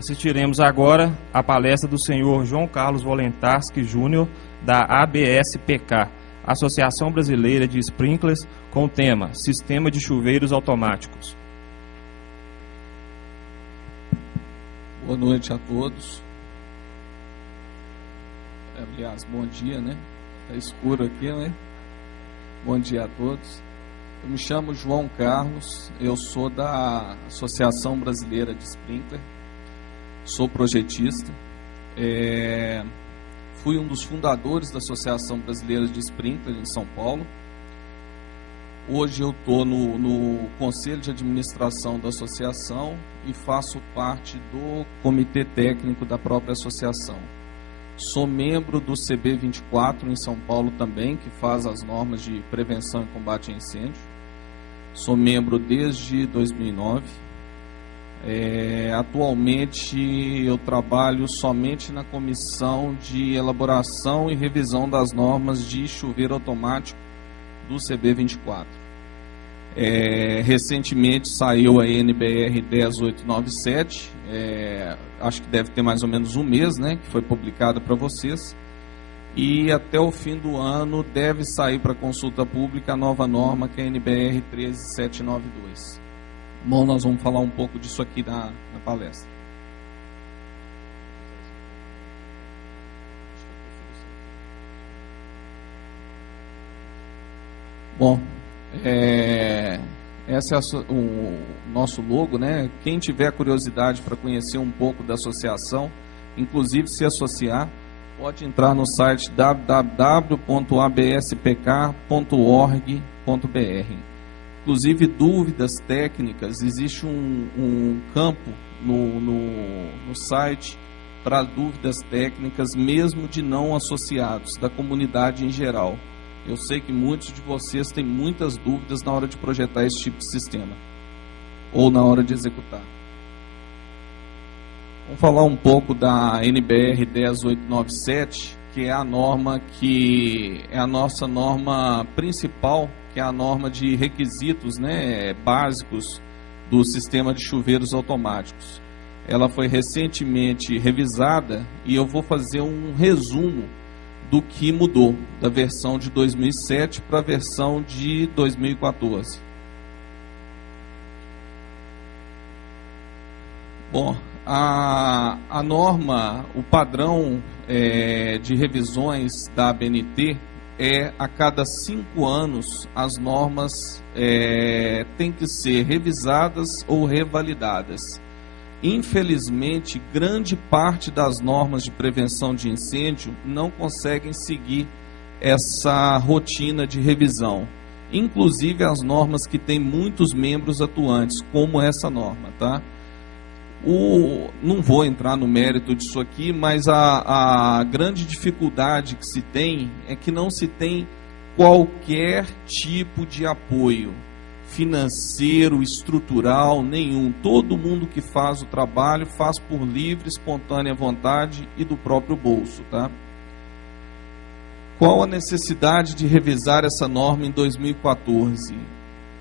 Assistiremos agora a palestra do senhor João Carlos Volentarski Júnior, da ABSPK, Associação Brasileira de Sprinklers, com o tema Sistema de Chuveiros Automáticos. Boa noite a todos. Aliás, bom dia, né? Está escuro aqui, né? Bom dia a todos. Eu me chamo João Carlos, eu sou da Associação Brasileira de Sprinkler, sou projetista, fui um dos fundadores da Associação Brasileira de Sprinkler em São Paulo. Hoje eu estou no Conselho de Administração da Associação e faço parte do Comitê Técnico da própria Associação. Sou membro do CB24 em São Paulo também, que faz as normas de prevenção e combate a incêndio. Sou membro desde 2009. Atualmente eu trabalho somente na comissão de elaboração e revisão das normas de chuveiro automático do CB24. Recentemente saiu a NBR 10897, acho que deve ter mais ou menos um mês, né, que foi publicada para vocês, e até o fim do ano deve sair para consulta pública a nova norma, que é a NBR 13792. Bom, nós vamos falar um pouco disso aqui na palestra. Bom, esse é o nosso logo, né? Quem tiver curiosidade para conhecer um pouco da associação, inclusive se associar, pode entrar no site www.abspk.org.br. Inclusive, dúvidas técnicas, existe um campo no site para dúvidas técnicas, mesmo de não associados, da comunidade em geral. Eu sei que muitos de vocês têm muitas dúvidas na hora de projetar esse tipo de sistema, ou na hora de executar. Vamos falar um pouco da NBR 10897, que é a norma que é a nossa norma principal, que é a norma de requisitos, né, básicos do sistema de chuveiros automáticos. Ela foi recentemente revisada e eu vou fazer um resumo do que mudou da versão de 2007 para a versão de 2014. Bom, a norma, o padrão de revisões da ABNT é a cada 5 anos as normas têm que ser revisadas ou revalidadas. Infelizmente, grande parte das normas de prevenção de incêndio não conseguem seguir essa rotina de revisão. Inclusive as normas que têm muitos membros atuantes, como essa norma, tá? Não vou entrar no mérito disso aqui, mas a grande dificuldade que se tem é que não se tem qualquer tipo de apoio financeiro, estrutural, nenhum. Todo mundo que faz o trabalho faz por livre, espontânea vontade e do próprio bolso, tá? Qual a necessidade de revisar essa norma em 2014?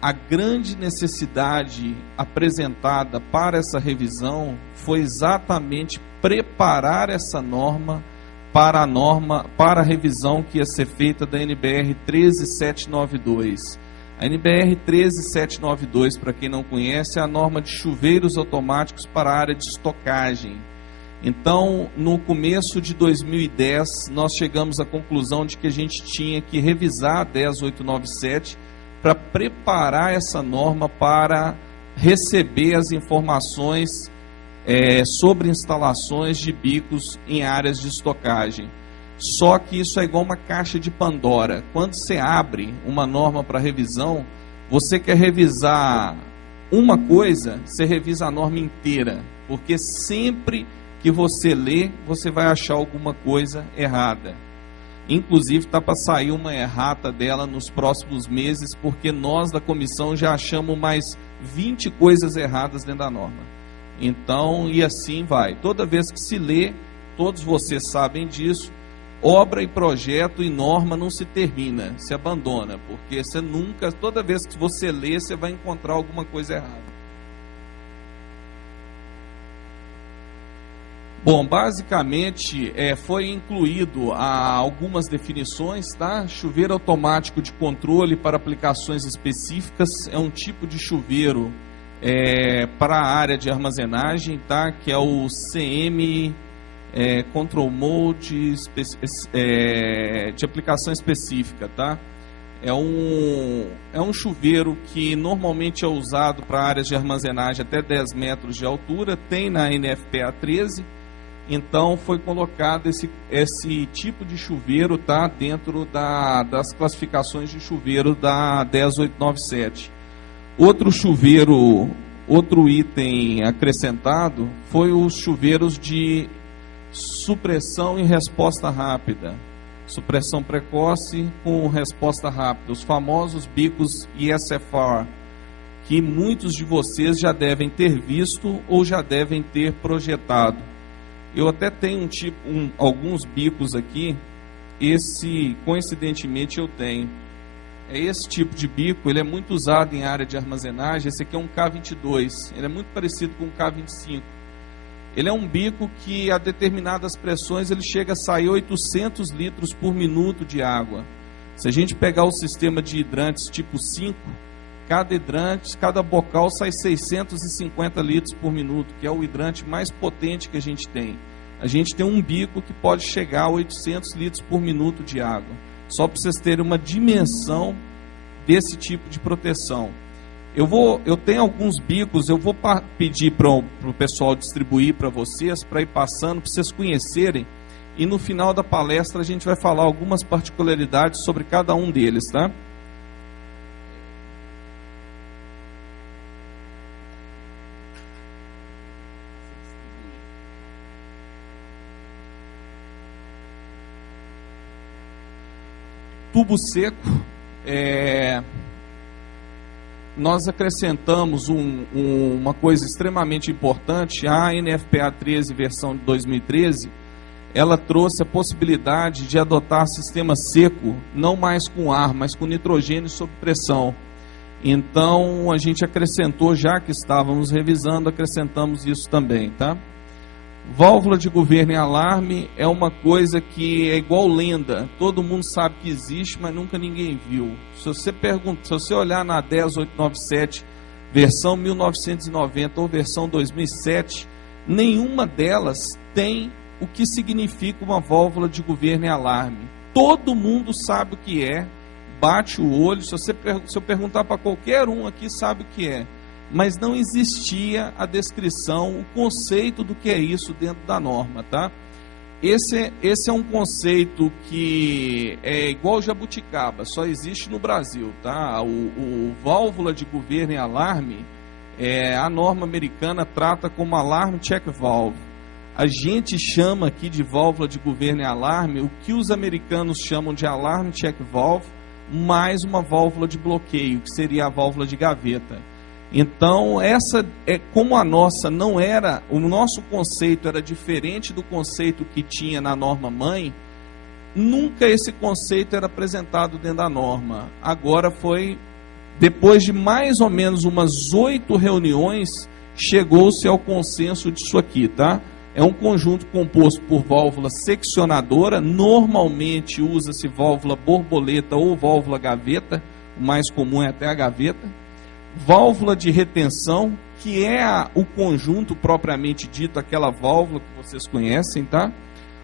A grande necessidade apresentada para essa revisão foi exatamente preparar essa norma para a revisão que ia ser feita da NBR 13792. A NBR 13792, para quem não conhece, é a norma de chuveiros automáticos para a área de estocagem. Então, no começo de 2010, nós chegamos à conclusão de que a gente tinha que revisar a 10897 para preparar essa norma para receber as informações sobre instalações de bicos em áreas de estocagem. Só que isso é igual uma caixa de Pandora. Quando você abre uma norma para revisão, você quer revisar uma coisa, você revisa a norma inteira, porque sempre que você lê, você vai achar alguma coisa errada. Inclusive está para sair uma errata dela nos próximos meses, porque nós da comissão já achamos mais 20 coisas erradas dentro da norma. Então, e assim vai. Toda vez que se lê, todos vocês sabem disso, obra e projeto e norma não se termina, se abandona, porque você nunca, toda vez que você lê, você vai encontrar alguma coisa errada. Bom, basicamente foi incluído algumas definições, tá? Chuveiro automático de controle para aplicações específicas é um tipo de chuveiro para a área de armazenagem, tá? Que é o CM Control Mode de aplicação específica, tá? É um chuveiro que normalmente é usado para áreas de armazenagem até 10 metros de altura, tem na NFPA 13. Então foi colocado esse tipo de chuveiro, tá, dentro das classificações de chuveiro da 10897. Outro item acrescentado foi os chuveiros de supressão e resposta rápida. Supressão precoce com resposta rápida, os famosos bicos ISFR, que muitos de vocês já devem ter visto ou já devem ter projetado. Eu até tenho alguns bicos aqui, coincidentemente eu tenho. Esse tipo de bico, ele é muito usado em área de armazenagem. Esse aqui é um K22, ele é muito parecido com o K25. Ele é um bico que a determinadas pressões ele chega a sair 800 litros por minuto de água. Se a gente pegar o sistema de hidrantes tipo 5, cada hidrante, cada bocal sai 650 litros por minuto, que é o hidrante mais potente que a gente tem. A gente tem um bico que pode chegar a 800 litros por minuto de água. Só para vocês terem uma dimensão desse tipo de proteção. Eu tenho alguns bicos, eu vou pedir para o pessoal distribuir para vocês, para ir passando, para vocês conhecerem. E no final da palestra a gente vai falar algumas particularidades sobre cada um deles, tá? Tubo seco, nós acrescentamos uma coisa extremamente importante. A NFPA 13, versão de 2013, ela trouxe a possibilidade de adotar sistema seco, não mais com ar, mas com nitrogênio sob pressão. Então, a gente acrescentou, já que estávamos revisando, acrescentamos isso também, tá? Válvula de governo e alarme é uma coisa que é igual lenda. Todo mundo sabe que existe, mas nunca ninguém viu. Se você olhar na 10897, versão 1990 ou versão 2007, nenhuma delas tem o que significa uma válvula de governo e alarme. Todo mundo sabe o que é, bate o olho. Se eu perguntar para qualquer um aqui, sabe o que é. Mas não existia a descrição, o conceito do que é isso dentro da norma, tá? Esse é um conceito que é igual jabuticaba, só existe no Brasil, tá? O válvula de governo e alarme, a norma americana trata como alarm check valve. A gente chama aqui de válvula de governo e alarme o que os americanos chamam de alarm check valve, mais uma válvula de bloqueio, que seria a válvula de gaveta. Então, essa como a nossa não era, o nosso conceito era diferente do conceito que tinha na norma mãe, nunca esse conceito era apresentado dentro da norma. Agora depois de mais ou menos umas 8 reuniões, chegou-se ao consenso disso aqui, tá? É um conjunto composto por válvula seccionadora, normalmente usa-se válvula borboleta ou válvula gaveta, o mais comum é até a gaveta. Válvula de retenção, que é o conjunto propriamente dito, aquela válvula que vocês conhecem, tá?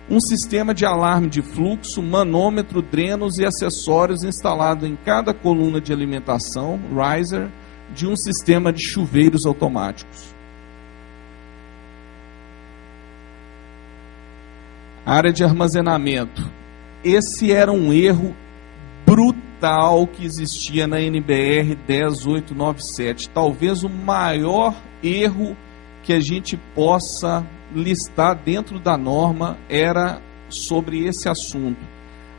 Um sistema de alarme de fluxo, manômetro, drenos e acessórios instalado em cada coluna de alimentação, riser, de um sistema de chuveiros automáticos. Área de armazenamento. Esse era um erro brutal que existia na NBR 10897. Talvez o maior erro que a gente possa listar dentro da norma era sobre esse assunto.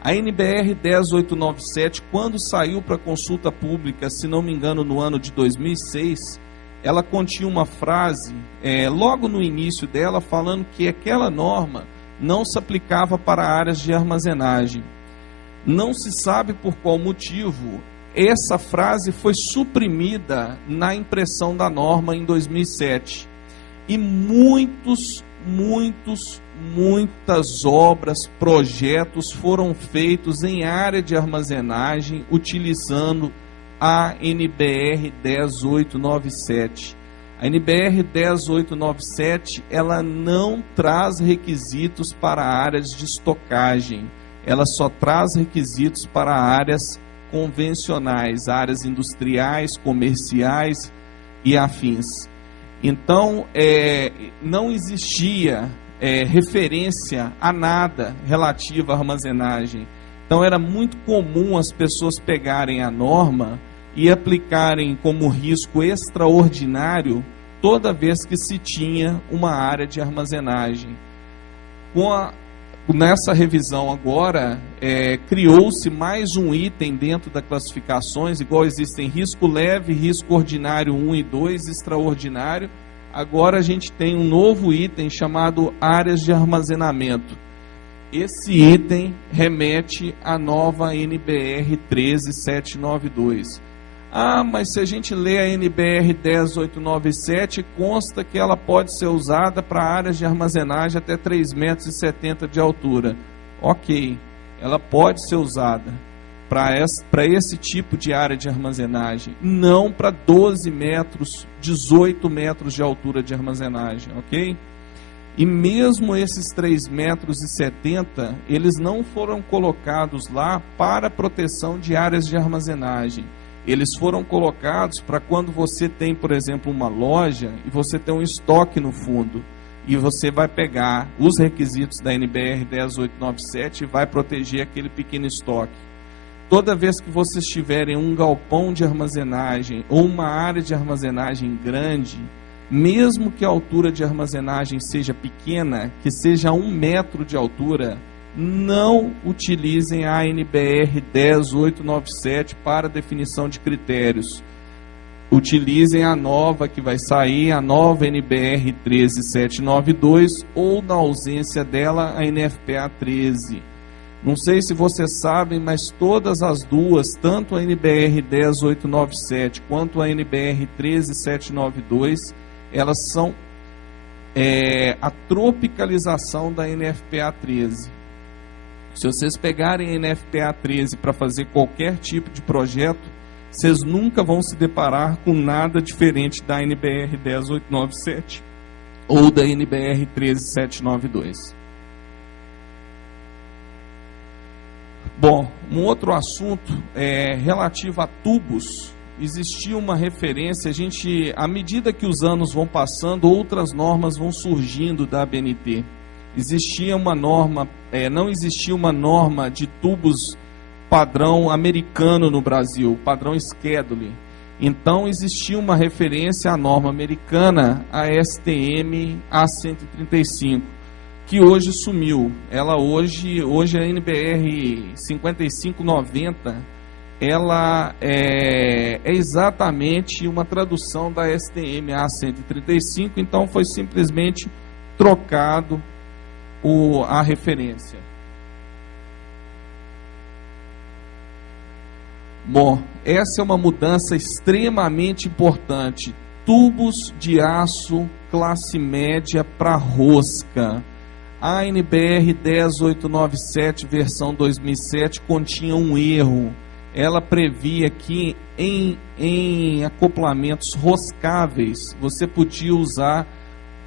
A NBR 10897, quando saiu para consulta pública, se não me engano, no ano de 2006, ela continha uma frase, logo no início dela, falando que aquela norma não se aplicava para áreas de armazenagem. Não se sabe por qual motivo essa frase foi suprimida na impressão da norma em 2007. E muitos muitas obras, projetos foram feitos em área de armazenagem utilizando a NBR 10897. A NBR 10897, ela não traz requisitos para áreas de estocagem, ela só traz requisitos para áreas convencionais, áreas industriais, comerciais e afins. Então, não existia referência a nada relativo à armazenagem. Então, era muito comum as pessoas pegarem a norma e aplicarem como risco extraordinário toda vez que se tinha uma área de armazenagem. Nessa revisão agora, criou-se mais um item dentro das classificações, igual existem risco leve, risco ordinário 1 e 2, extraordinário. Agora a gente tem um novo item chamado áreas de armazenamento. Esse item remete à nova NBR 13792. Mas se a gente lê a NBR 10897, consta que ela pode ser usada para áreas de armazenagem até 3,70 metros de altura. Ok, ela pode ser usada para esse tipo de área de armazenagem, não para 12 metros, 18 metros de altura de armazenagem, ok? E mesmo esses 3,70 metros, eles não foram colocados lá para proteção de áreas de armazenagem. Eles foram colocados para quando você tem, por exemplo, uma loja e você tem um estoque no fundo e você vai pegar os requisitos da NBR 10897 e vai proteger aquele pequeno estoque. Toda vez que vocês tiverem um galpão de armazenagem ou uma área de armazenagem grande, mesmo que a altura de armazenagem seja pequena, que seja 1 metro de altura, não utilizem a NBR 10897 para definição de critérios. Utilizem a nova que vai sair, a nova NBR 13792, ou, na ausência dela, a NFPA 13. Não sei se vocês sabem, mas todas as duas, tanto a NBR 10897 quanto a NBR 13792, elas são a tropicalização da NFPA 13. Se vocês pegarem a NFPA 13 para fazer qualquer tipo de projeto, vocês nunca vão se deparar com nada diferente da NBR 10897 ou da NBR 13792. Bom, um outro assunto relativo a tubos. Existia uma referência, à medida que os anos vão passando, outras normas vão surgindo da ABNT. Existia uma norma, não existia uma norma de tubos padrão americano no Brasil, padrão Schedule. Então existia uma referência à norma americana, a STM A135, que hoje sumiu. Ela hoje a NBR 5590, ela é exatamente uma tradução da STM A135, então foi simplesmente trocado a referência. Bom, essa é uma mudança extremamente importante. Tubos de aço classe média para rosca. A NBR 10897 versão 2007 continha um erro. Ela previa que em acoplamentos roscáveis você podia usar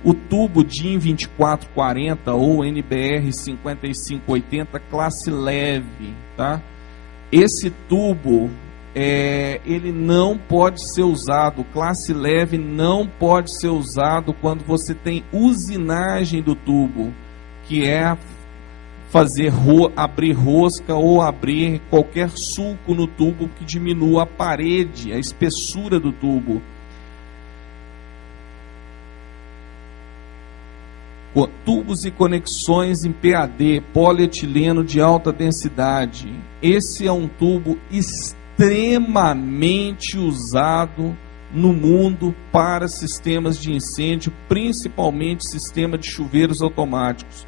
o tubo DIN 2440 ou NBR 5580 classe leve, tá? Esse tubo, ele não pode ser usado, classe leve não pode ser usado quando você tem usinagem do tubo, que é fazer abrir rosca ou abrir qualquer sulco no tubo que diminua a parede, a espessura do tubo. Tubos e conexões em PAD, polietileno de alta densidade. Esse é um tubo extremamente usado no mundo para sistemas de incêndio, principalmente sistema de chuveiros automáticos.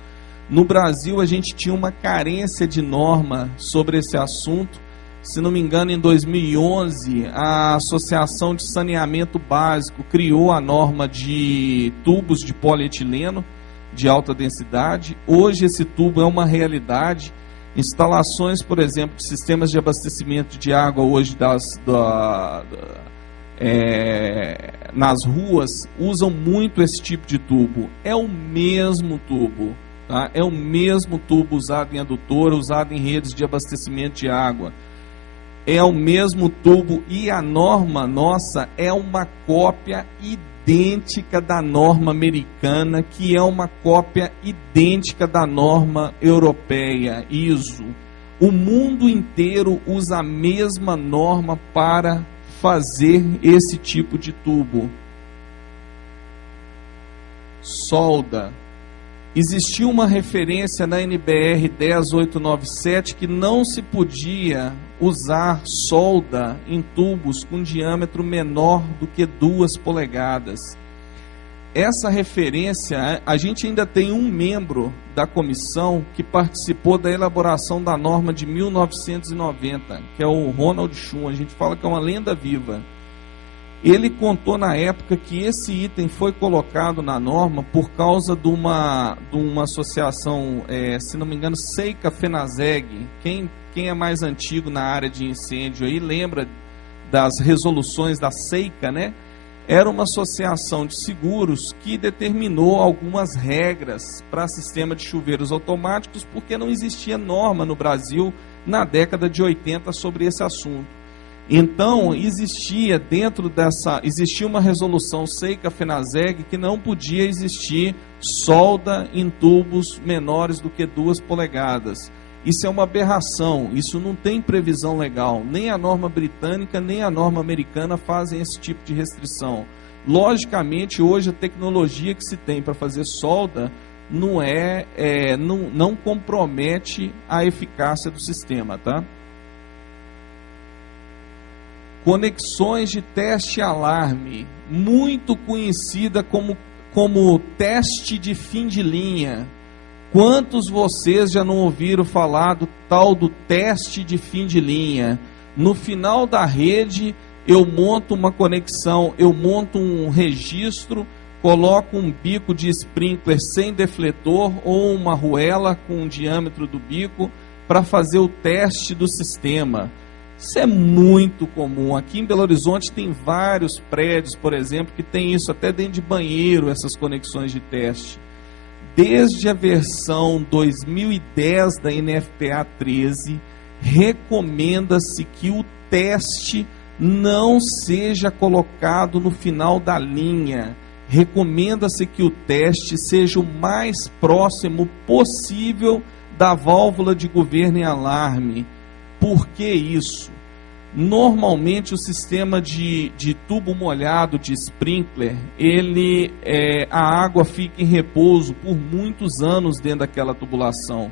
No Brasil, a gente tinha uma carência de norma sobre esse assunto. Se não me engano, em 2011, a Associação de Saneamento Básico criou a norma de tubos de polietileno. de alta densidade. Hoje esse tubo é uma realidade. Instalações, por exemplo, de sistemas de abastecimento de água hoje nas ruas usam muito esse tipo de tubo. É o mesmo tubo, tá? É o mesmo tubo usado em adutora, usado em redes de abastecimento de água. É o mesmo tubo e a norma nossa é uma cópia idêntica da norma americana, que é uma cópia idêntica da norma europeia, ISO. O mundo inteiro usa a mesma norma para fazer esse tipo de tubo. Solda. Existia uma referência na NBR 10897 que não se podia usar solda em tubos com diâmetro menor do que 2 polegadas. Essa referência, a gente ainda tem um membro da comissão que participou da elaboração da norma de 1990, que é o Ronald Schum. A gente fala que é uma lenda viva. Ele contou na época que esse item foi colocado na norma por causa de uma associação, se não me engano, Seica Fenazeg. Quem é mais antigo na área de incêndio aí lembra das resoluções da Seica, né? Era uma associação de seguros que determinou algumas regras para sistema de chuveiros automáticos, porque não existia norma no Brasil na década de 80 sobre esse assunto. Então, existia uma resolução Seica-Fenazeg que não podia existir solda em tubos menores do que 2 polegadas. Isso é uma aberração, isso não tem previsão legal. Nem a norma britânica, nem a norma americana fazem esse tipo de restrição. Logicamente, hoje a tecnologia que se tem para fazer solda não compromete a eficácia do sistema, tá? Conexões de teste-alarme, muito conhecida como teste de fim de linha. Quantos vocês já não ouviram falar do tal do teste de fim de linha? No final da rede, eu monto uma conexão, eu monto um registro, coloco um bico de sprinkler sem defletor ou uma arruela com o diâmetro do bico para fazer o teste do sistema. Isso é muito comum. Aqui em Belo Horizonte tem vários prédios, por exemplo, que tem isso até dentro de banheiro, essas conexões de teste. Desde a versão 2010 da NFPA 13, recomenda-se que o teste não seja colocado no final da linha. Recomenda-se que o teste seja o mais próximo possível da válvula de governo e alarme. Por que isso? Normalmente o sistema de tubo molhado de sprinkler, a água fica em repouso por muitos anos dentro daquela tubulação.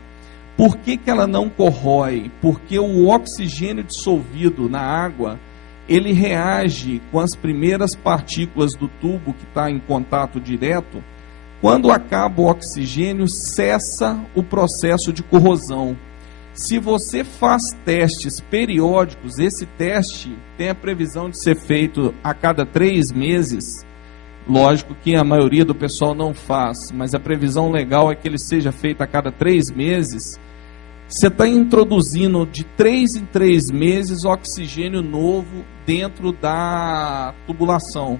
Por que ela não corrói? Porque o oxigênio dissolvido na água, ele reage com as primeiras partículas do tubo que está em contato direto. Quando acaba o oxigênio, cessa o processo de corrosão. Se você faz testes periódicos, esse teste tem a previsão de ser feito a cada 3 meses. Lógico que a maioria do pessoal não faz, mas a previsão legal é que ele seja feito a cada 3 meses. Você está introduzindo de 3 em 3 meses oxigênio novo dentro da tubulação.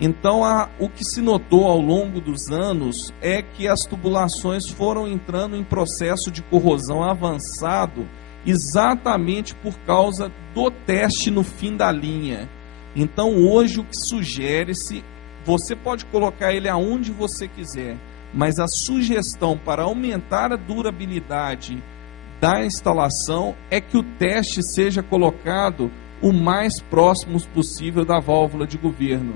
Então, o que se notou ao longo dos anos é que as tubulações foram entrando em processo de corrosão avançado exatamente por causa do teste no fim da linha. Então, hoje o que sugere-se, você pode colocar ele aonde você quiser, mas a sugestão para aumentar a durabilidade da instalação é que o teste seja colocado o mais próximo possível da válvula de governo.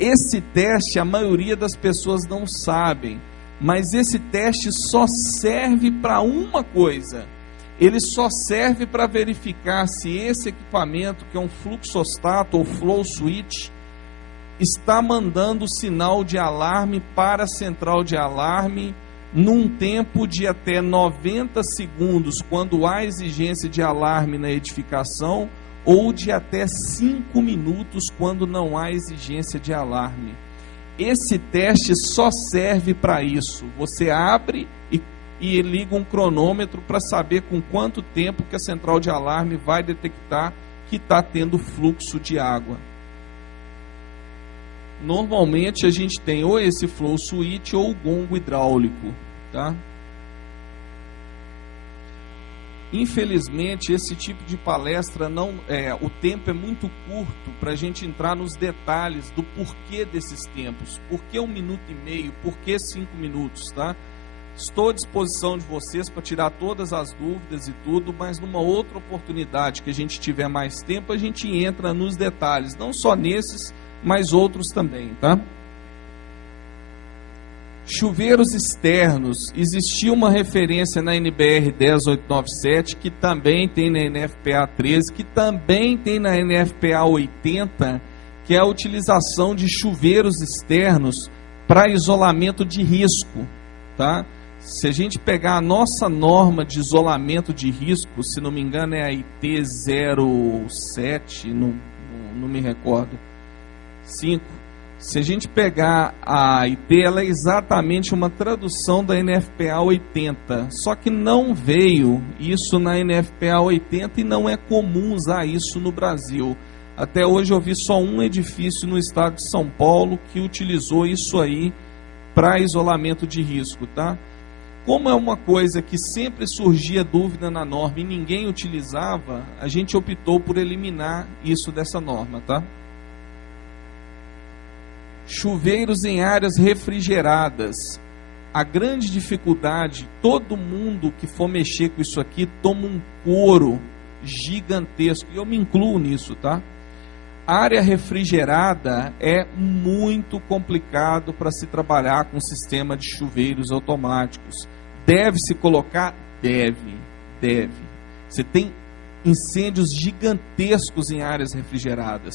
Esse teste a maioria das pessoas não sabem, mas esse teste só serve para uma coisa. Ele só serve para verificar se esse equipamento, que é um fluxostato ou flow switch, está mandando sinal de alarme para a central de alarme num tempo de até 90 segundos, quando há exigência de alarme na edificação, ou de até 5 minutos quando não há exigência de alarme. Esse teste só serve para isso. Você abre e liga um cronômetro para saber com quanto tempo que a central de alarme vai detectar que está tendo fluxo de água. Normalmente a gente tem ou esse flow switch ou o gongo hidráulico, tá? Infelizmente esse tipo de palestra o tempo é muito curto para a gente entrar nos detalhes do porquê desses tempos. Por que 1 minuto e meio? Por que 5 minutos, tá? Estou à disposição de vocês para tirar todas as dúvidas e tudo, mas numa outra oportunidade que a gente tiver mais tempo, a gente entra nos detalhes, não só nesses, mas outros também, tá? Chuveiros externos. Existia uma referência na NBR 10897, que também tem na NFPA 13, que também tem na NFPA 80, que é a utilização de chuveiros externos para isolamento de risco, tá? Se a gente pegar a nossa norma de isolamento de risco, se não me engano é a IT 07, não me recordo, 5. Se a gente pegar a IT, ela é exatamente uma tradução da NFPA 80, só que não veio isso na NFPA 80 e não é comum usar isso no Brasil. Até hoje eu vi só um edifício no estado de São Paulo que utilizou isso aí para isolamento de risco, tá? Como é uma coisa que sempre surgia dúvida na norma e ninguém utilizava, a gente optou por eliminar isso dessa norma, tá? Chuveiros em áreas refrigeradas. A grande dificuldade, todo mundo que for mexer com isso aqui toma um couro gigantesco, e eu me incluo nisso, tá? Área refrigerada é muito complicado para se trabalhar com sistema de chuveiros automáticos. Deve-se colocar? Deve. Você tem incêndios gigantescos em áreas refrigeradas,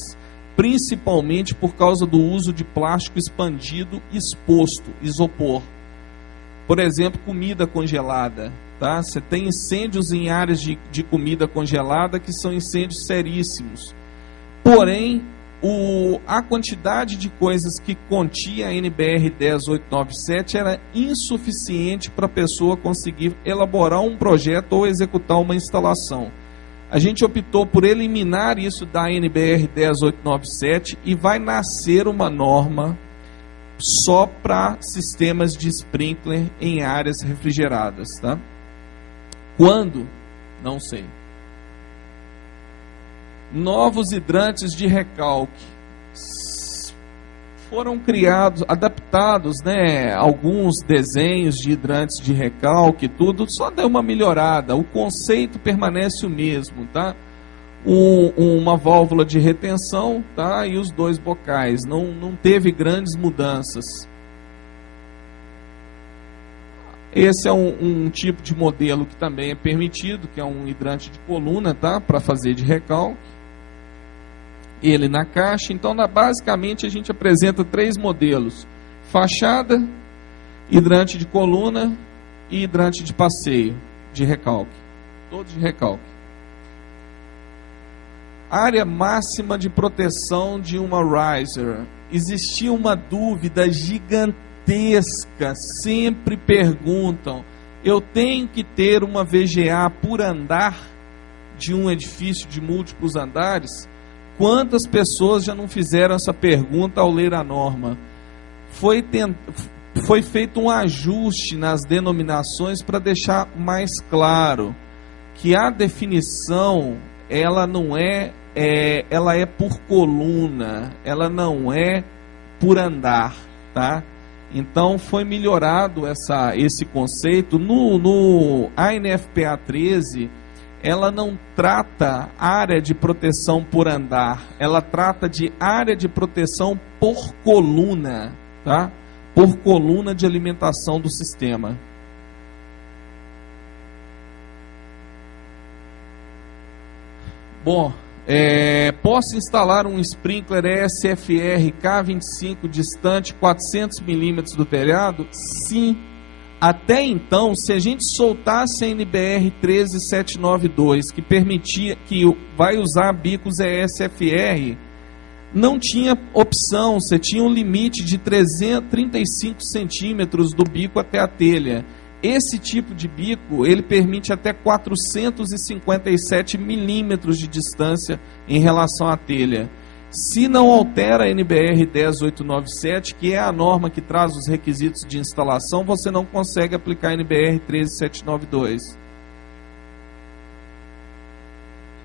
principalmente por causa do uso de plástico expandido exposto, isopor. Por exemplo, comida congelada, tá? Você tem incêndios em áreas de comida congelada que são incêndios seríssimos. Porém, a quantidade de coisas que continha a NBR 10897 era insuficiente para a pessoa conseguir elaborar um projeto ou executar uma instalação. A gente optou por eliminar isso da NBR 10897 e vai nascer uma norma só para sistemas de sprinkler em áreas refrigeradas, tá? Quando? Não sei. Novos hidrantes de recalque. Foram criados, adaptados, né, alguns desenhos de hidrantes de recalque, tudo, só deu uma melhorada. O conceito permanece o mesmo, tá? Uma válvula de retenção, tá? E os 2 bocais. Não teve grandes mudanças. Esse é um tipo de modelo que também é permitido, que é um hidrante de coluna, tá? Para fazer de recalque. Ele na caixa. Então, basicamente, a gente apresenta 3 modelos: fachada, hidrante de coluna e hidrante de passeio, de recalque. Todos de recalque. Área máxima de proteção de uma riser. Existia uma dúvida gigantesca, sempre perguntam: eu tenho que ter uma VGA por andar de um edifício de múltiplos andares? Quantas pessoas já não fizeram essa pergunta ao ler a norma? Foi feito um ajuste nas denominações para deixar mais claro que a definição ela não ela é por coluna, ela não é por andar, tá? Então foi melhorado esse conceito no ANFPA 13. Ela não trata área de proteção por andar, ela trata de área de proteção por coluna, tá? Por coluna de alimentação do sistema. Bom, posso instalar um sprinkler ESFR K25 distante 400 milímetros do telhado? Sim. Até então, se a gente soltasse a NBR 13792, que permitia, que vai usar bicos ESFR, não tinha opção, você tinha um limite de 35 centímetros do bico até a telha. Esse tipo de bico, ele permite até 457 milímetros de distância em relação à telha. Se não altera a NBR 10897, que é a norma que traz os requisitos de instalação, você não consegue aplicar a NBR 13792.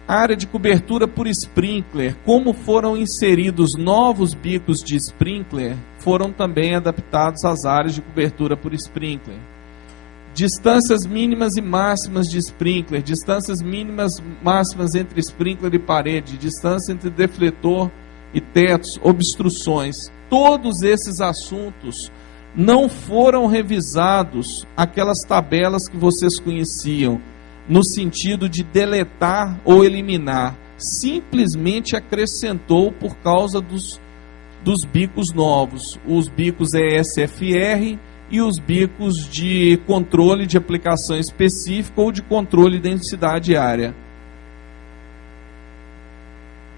Área de cobertura por sprinkler. Como foram inseridos novos bicos de sprinkler, foram também adaptados às áreas de cobertura por sprinkler. Distâncias mínimas e máximas de sprinkler, distâncias mínimas máximas entre sprinkler e parede, distância entre defletor e tetos, obstruções. Todos esses assuntos não foram revisados, aquelas tabelas que vocês conheciam, no sentido de deletar ou eliminar. Simplesmente acrescentou por causa dos bicos novos, os bicos ESFR e os bicos de controle de aplicação específica ou de controle de densidade área.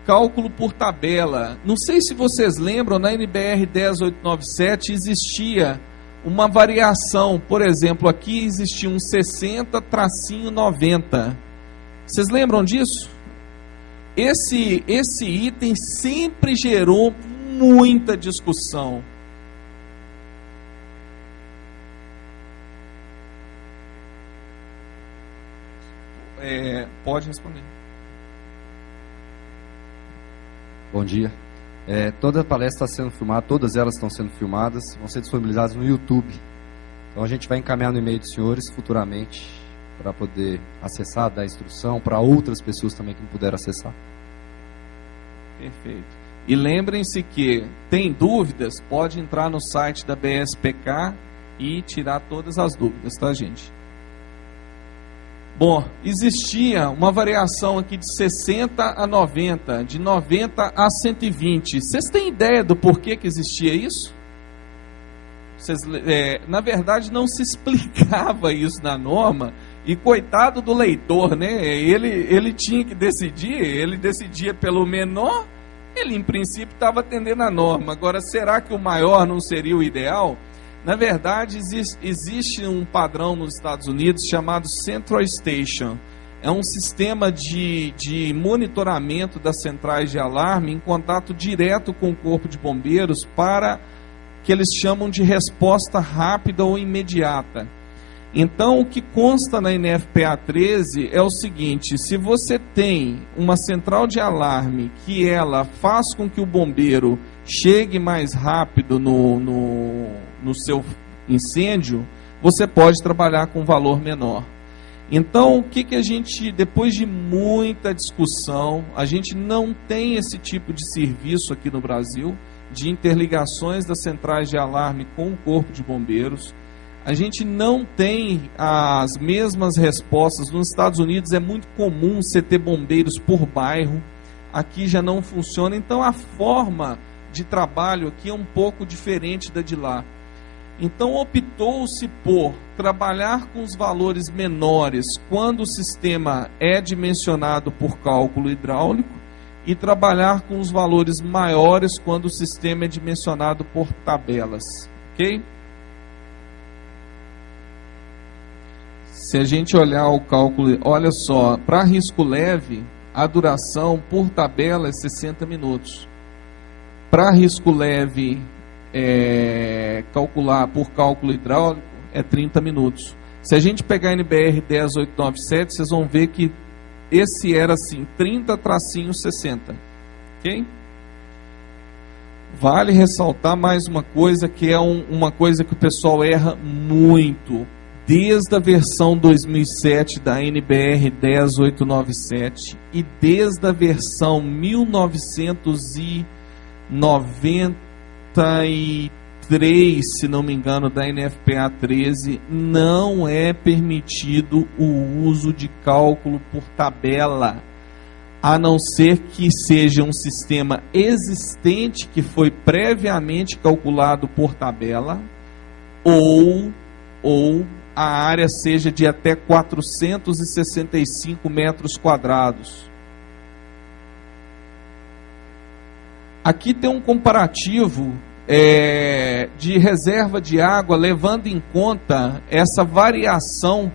Cálculo por tabela. Não sei se vocês lembram, na NBR 10897 existia uma variação. Por exemplo, aqui existia um 60-90. Vocês lembram disso? Esse item sempre gerou muita discussão. Pode responder. Bom dia. Toda a palestra está sendo filmada, todas elas estão sendo filmadas, vão ser disponibilizadas no YouTube. Então a gente vai encaminhar no e-mail dos senhores futuramente para poder acessar, dar instrução para outras pessoas também que não puderam acessar. Perfeito. E lembrem-se que tem dúvidas, pode entrar no site da BSPK e tirar todas as dúvidas, tá, gente? Bom, existia uma variação aqui de 60 a 90, de 90 a 120. Vocês têm ideia do porquê que existia isso? Na verdade, não se explicava isso na norma, e coitado do leitor, né? Ele tinha que decidir, ele decidia pelo menor, ele em princípio estava atendendo a norma. Agora, será que o maior não seria o ideal? Na verdade, existe um padrão nos Estados Unidos chamado Central Station. É um sistema de monitoramento das centrais de alarme em contato direto com o Corpo de Bombeiros para que eles chamam de resposta rápida ou imediata. Então, o que consta na NFPA 13 é o seguinte: se você tem uma central de alarme que ela faz com que o bombeiro chegue mais rápido no seu incêndio, você pode trabalhar com valor menor. Então, o que a gente, depois de muita discussão, a gente não tem esse tipo de serviço aqui no Brasil, de interligações das centrais de alarme com o Corpo de Bombeiros. A gente não tem as mesmas respostas. Nos Estados Unidos é muito comum você ter bombeiros por bairro, aqui já não funciona. Então, a forma de trabalho aqui é um pouco diferente da de lá. Então optou-se por trabalhar com os valores menores quando o sistema é dimensionado por cálculo hidráulico e trabalhar com os valores maiores quando o sistema é dimensionado por tabelas, ok? Se a gente olhar o cálculo, olha só, para risco leve, a duração por tabela é 60 minutos. Para risco leve, calcular por cálculo hidráulico, é 30 minutos. Se a gente pegar a NBR 10897, vocês vão ver que esse era assim, 30-60. Ok? Vale ressaltar mais uma coisa, que é uma coisa que o pessoal erra muito. Desde a versão 2007 da NBR 10897 e desde a versão 1993, se não me engano, da NFPA 13, não é permitido o uso de cálculo por tabela, a não ser que seja um sistema existente que foi previamente calculado por tabela, ou a área seja de até 465 metros quadrados. Aqui tem um comparativo de reserva de água, levando em conta essa variação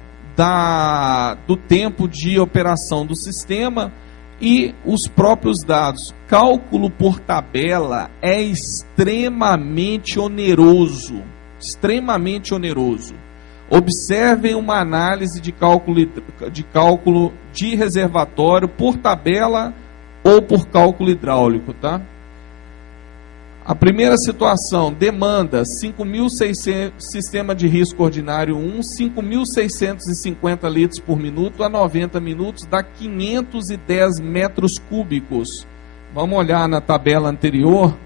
do tempo de operação do sistema e os próprios dados. Cálculo por tabela é extremamente oneroso. Extremamente oneroso. Observem uma análise de cálculo de reservatório por tabela ou por cálculo hidráulico, tá? A primeira situação, demanda 5.600, sistema de risco ordinário 1, 5.650 litros por minuto a 90 minutos, dá 510 metros cúbicos. Vamos olhar na tabela anterior.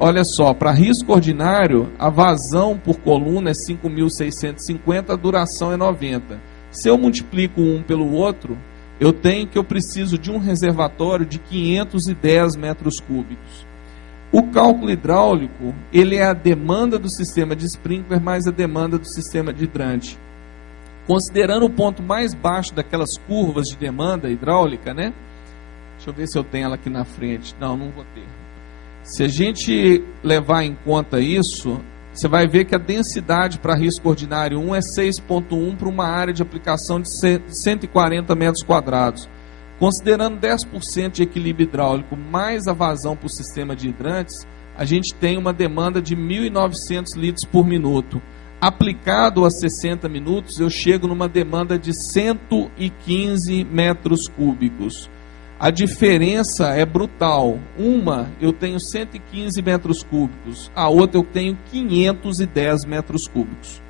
Olha só, para risco ordinário, a vazão por coluna é 5.650, a duração é 90. Se eu multiplico um pelo outro, eu preciso de um reservatório de 510 metros cúbicos. O cálculo hidráulico, ele é a demanda do sistema de sprinkler mais a demanda do sistema de hidrante. Considerando o ponto mais baixo daquelas curvas de demanda hidráulica, né? Deixa eu ver se eu tenho ela aqui na frente. Não vou ter. Se a gente levar em conta isso, você vai ver que a densidade para risco ordinário 1 é 6,1 para uma área de aplicação de 140 metros quadrados. Considerando 10% de equilíbrio hidráulico mais a vazão para o sistema de hidrantes, a gente tem uma demanda de 1.900 litros por minuto. Aplicado a 60 minutos, eu chego numa demanda de 115 metros cúbicos. A diferença é brutal. Uma, eu tenho 115 metros cúbicos. A outra, eu tenho 510 metros cúbicos.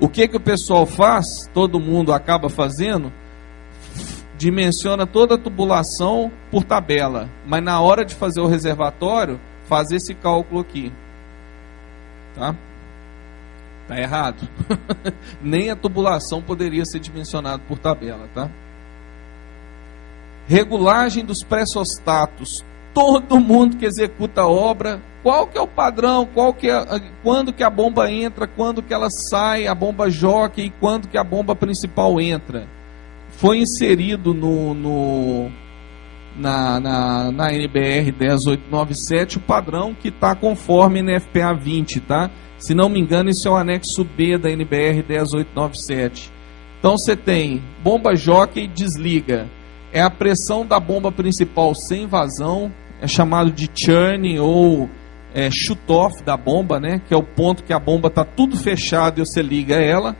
O que o pessoal faz? Todo mundo acaba fazendo? Dimensiona toda a tubulação por tabela. Mas na hora de fazer o reservatório, faz esse cálculo aqui. Tá? Tá errado. Nem a tubulação poderia ser dimensionada por tabela, tá? Regulagem dos pressostatos. Todo mundo que executa a obra, qual que é o padrão, quando que a bomba entra, quando que ela sai, a bomba jockey, e quando que a bomba principal entra. Foi inserido na NBR 10897 o padrão que está conforme NFPA 20, tá? Se não me engano, isso é o anexo B da NBR 10897. Então você tem bomba jockey, desliga. É a pressão da bomba principal sem vazão, é chamado de churn ou shut-off da bomba, né? Que é o ponto que a bomba está tudo fechado e você liga ela,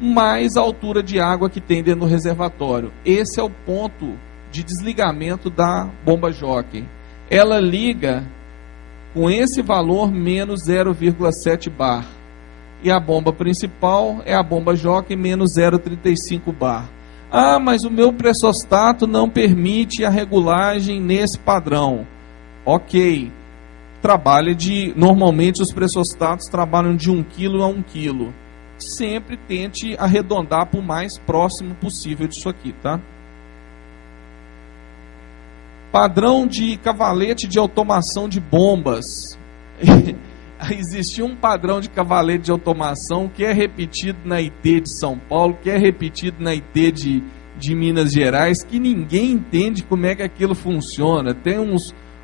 mais a altura de água que tem dentro do reservatório. Esse é o ponto de desligamento da bomba jockey. Ela liga com esse valor menos 0,7 bar. E a bomba principal é a bomba jockey menos 0,35 bar. Ah, mas o meu pressostato não permite a regulagem nesse padrão. Ok. Normalmente os pressostatos trabalham de 1 kg a 1 kg. Sempre tente arredondar para o mais próximo possível disso aqui, tá? Padrão de cavalete de automação de bombas. Existia um padrão de cavalete de automação que é repetido na IT de São Paulo, que é repetido na IT de Minas Gerais, que ninguém entende como é que aquilo funciona. Tem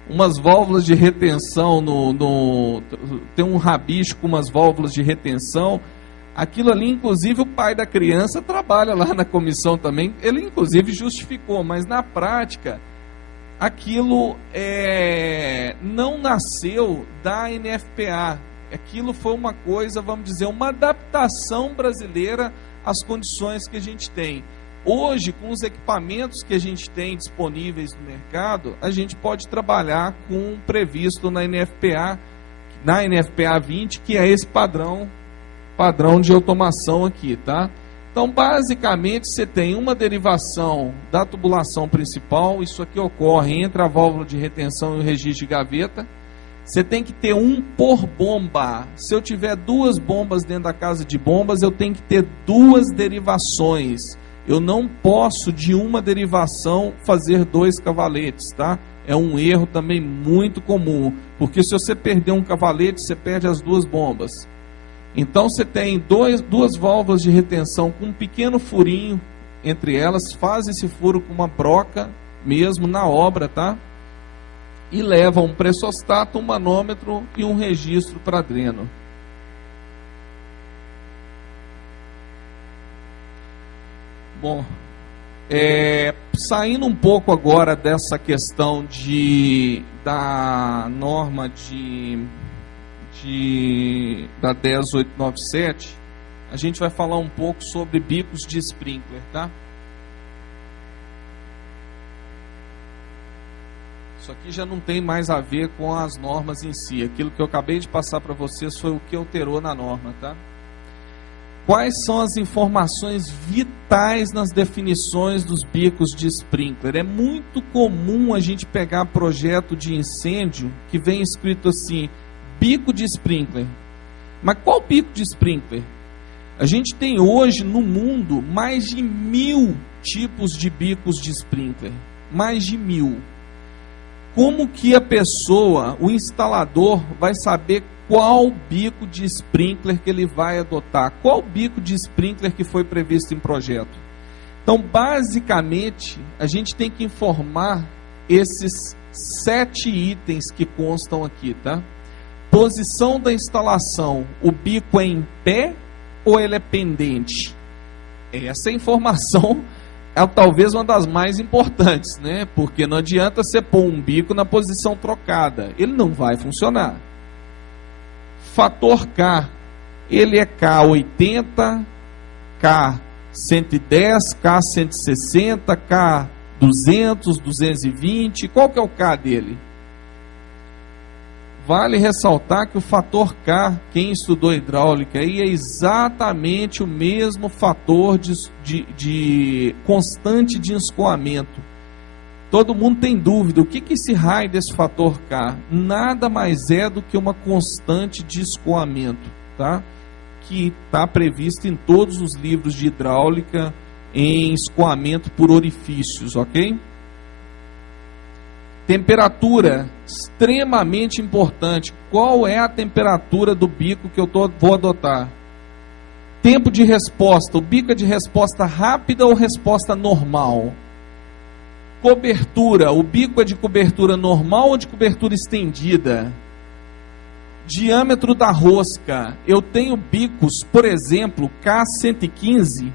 umas válvulas de retenção, tem um rabicho com umas válvulas de retenção. Aquilo ali, inclusive, o pai da criança trabalha lá na comissão também. Ele, inclusive, justificou, mas na prática, aquilo não nasceu da NFPA. Aquilo foi uma coisa, vamos dizer, uma adaptação brasileira às condições que a gente tem. Hoje, com os equipamentos que a gente tem disponíveis no mercado, a gente pode trabalhar com o previsto na NFPA 20, que é esse padrão de automação aqui, tá? Então, basicamente, você tem uma derivação da tubulação principal. Isso aqui ocorre entre a válvula de retenção e o registro de gaveta. Você tem que ter um por bomba. Se eu tiver 2 bombas dentro da casa de bombas, eu tenho que ter 2 derivações. Eu não posso, de uma derivação, fazer 2 cavaletes, tá? É um erro também muito comum, porque se você perder um cavalete, você perde as 2 bombas. Então você tem 2 válvulas de retenção com um pequeno furinho entre elas, faz esse furo com uma broca mesmo na obra, tá? e leva um pressostato, um manômetro e um registro para dreno. Bom, saindo um pouco agora dessa questão da norma da 10897, a gente vai falar um pouco sobre bicos de sprinkler, tá? Isso aqui já não tem mais a ver com as normas em si. Aquilo que eu acabei de passar para vocês foi o que alterou na norma, tá? Quais são as informações vitais nas definições dos bicos de sprinkler? É muito comum a gente pegar projeto de incêndio que vem escrito assim, bico de sprinkler. Mas qual bico de sprinkler? A gente tem hoje no mundo mais de 1000 tipos de bicos de sprinkler. Mais de 1000. Como que a pessoa, o instalador, vai saber qual bico de sprinkler que ele vai adotar? Qual bico de sprinkler que foi previsto em projeto? Então, basicamente, a gente tem que informar esses 7 itens que constam aqui, tá? Posição da instalação, o bico é em pé ou ele é pendente? Essa informação é talvez uma das mais importantes, né? Porque não adianta você pôr um bico na posição trocada, ele não vai funcionar. Fator K, ele é K80, K110, K160, K200, 220, qual que é o K dele? Vale ressaltar que o fator K, quem estudou hidráulica aí, é exatamente o mesmo fator de constante de escoamento. Todo mundo tem dúvida, o que é esse raio desse fator K? Nada mais é do que uma constante de escoamento, tá? Que está previsto em todos os livros de hidráulica em escoamento por orifícios, ok? Temperatura, extremamente importante. Qual é a temperatura do bico que eu vou adotar? Tempo de resposta, o bico é de resposta rápida ou resposta normal? Cobertura, o bico é de cobertura normal ou de cobertura estendida? Diâmetro da rosca, eu tenho bicos, por exemplo, K115,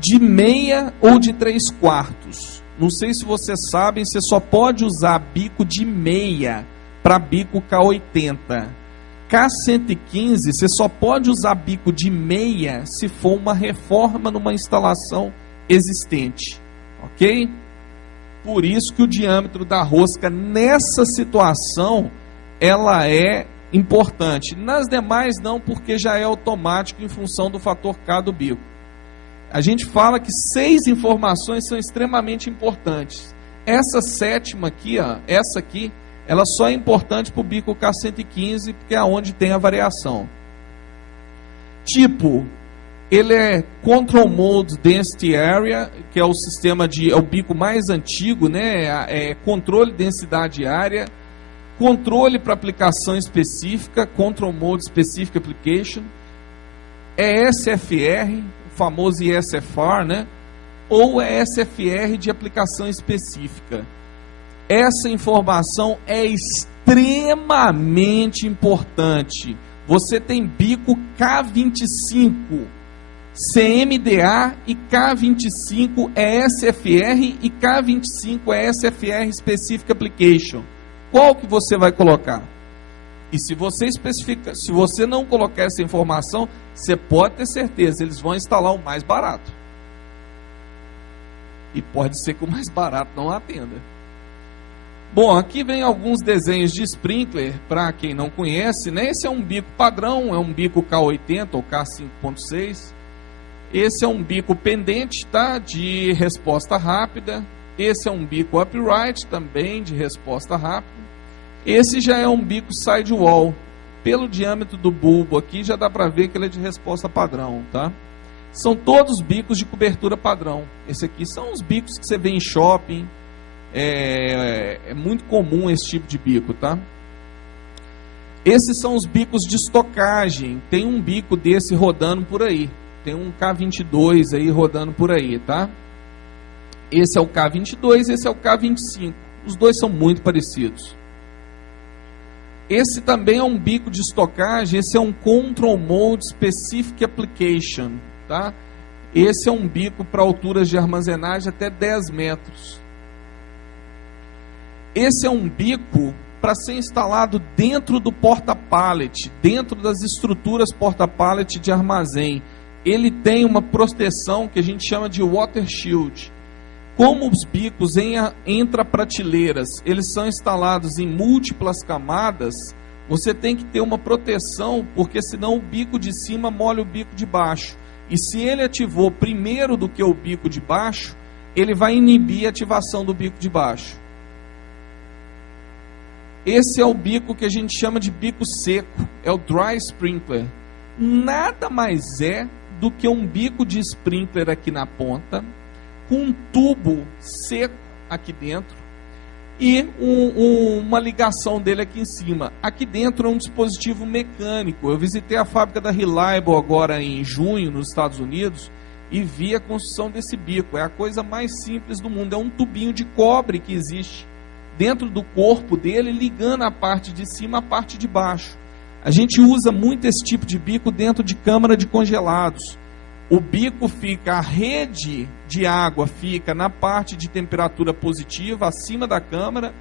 de meia ou de 3/4. Não sei se vocês sabem, você só pode usar bico de meia para bico K80. K115, você só pode usar bico de meia se for uma reforma numa instalação existente. Ok? Por isso que o diâmetro da rosca nessa situação, ela é importante. Nas demais não, porque já é automático em função do fator K do bico. A gente fala que 6 informações são extremamente importantes. Essa 7ª aqui, ó, essa aqui, ela só é importante para o bico K115, porque é onde tem a variação. Tipo, ele é Control Mode Density Area, que é o sistema é o bico mais antigo, né? É controle de densidade área, controle para aplicação específica, Control Mode Specific Application, é SFR, famoso ISFR, né? Ou é SFR de aplicação específica. Essa informação é extremamente importante. Você tem bico K25, CMDA e K25 é SFR e K25 é SFR Specific Application. Qual que você vai colocar? E se você especifica, se você não colocar essa informação, você pode ter certeza, eles vão instalar o mais barato. E pode ser que o mais barato não atenda. Bom, aqui vem alguns desenhos de sprinkler, para quem não conhece, né? Esse é um bico padrão, é um bico K80 ou K5.6. Esse é um bico pendente, tá? De resposta rápida. Esse é um bico upright, também de resposta rápida. Esse já é um bico sidewall. Pelo diâmetro do bulbo aqui, já dá para ver que ele é de resposta padrão, tá? São todos bicos de cobertura padrão. Esse aqui são os bicos que você vê em shopping. É muito comum esse tipo de bico, tá? Esses são os bicos de estocagem. Tem um bico desse rodando por aí. Tem um K22 aí rodando por aí, tá? Esse é o K22, esse é o K25. Os dois são muito parecidos. Esse também é um bico de estocagem, esse é um Control Mode Specific Application, tá? Esse é um bico para alturas de armazenagem até 10 metros. Esse é um bico para ser instalado dentro do porta-pallet, dentro das estruturas porta-pallet de armazém. Ele tem uma proteção que a gente chama de water shield. Como os bicos entre prateleiras, eles são instalados em múltiplas camadas, você tem que ter uma proteção, porque senão o bico de cima molha o bico de baixo. E se ele ativou primeiro do que o bico de baixo, ele vai inibir a ativação do bico de baixo. Esse é o bico que a gente chama de bico seco, é o dry sprinkler. Nada mais é do que um bico de sprinkler aqui na ponta, com um tubo seco aqui dentro e uma ligação dele aqui em cima. Aqui dentro é um dispositivo mecânico. Eu visitei a fábrica da Reliable agora em junho, nos Estados Unidos, e vi a construção desse bico. É a coisa mais simples do mundo. É um tubinho de cobre que existe dentro do corpo dele, ligando a parte de cima à parte de baixo. A gente usa muito esse tipo de bico dentro de câmara de congelados. O bico fica, a rede de água fica na parte de temperatura positiva, acima da câmara,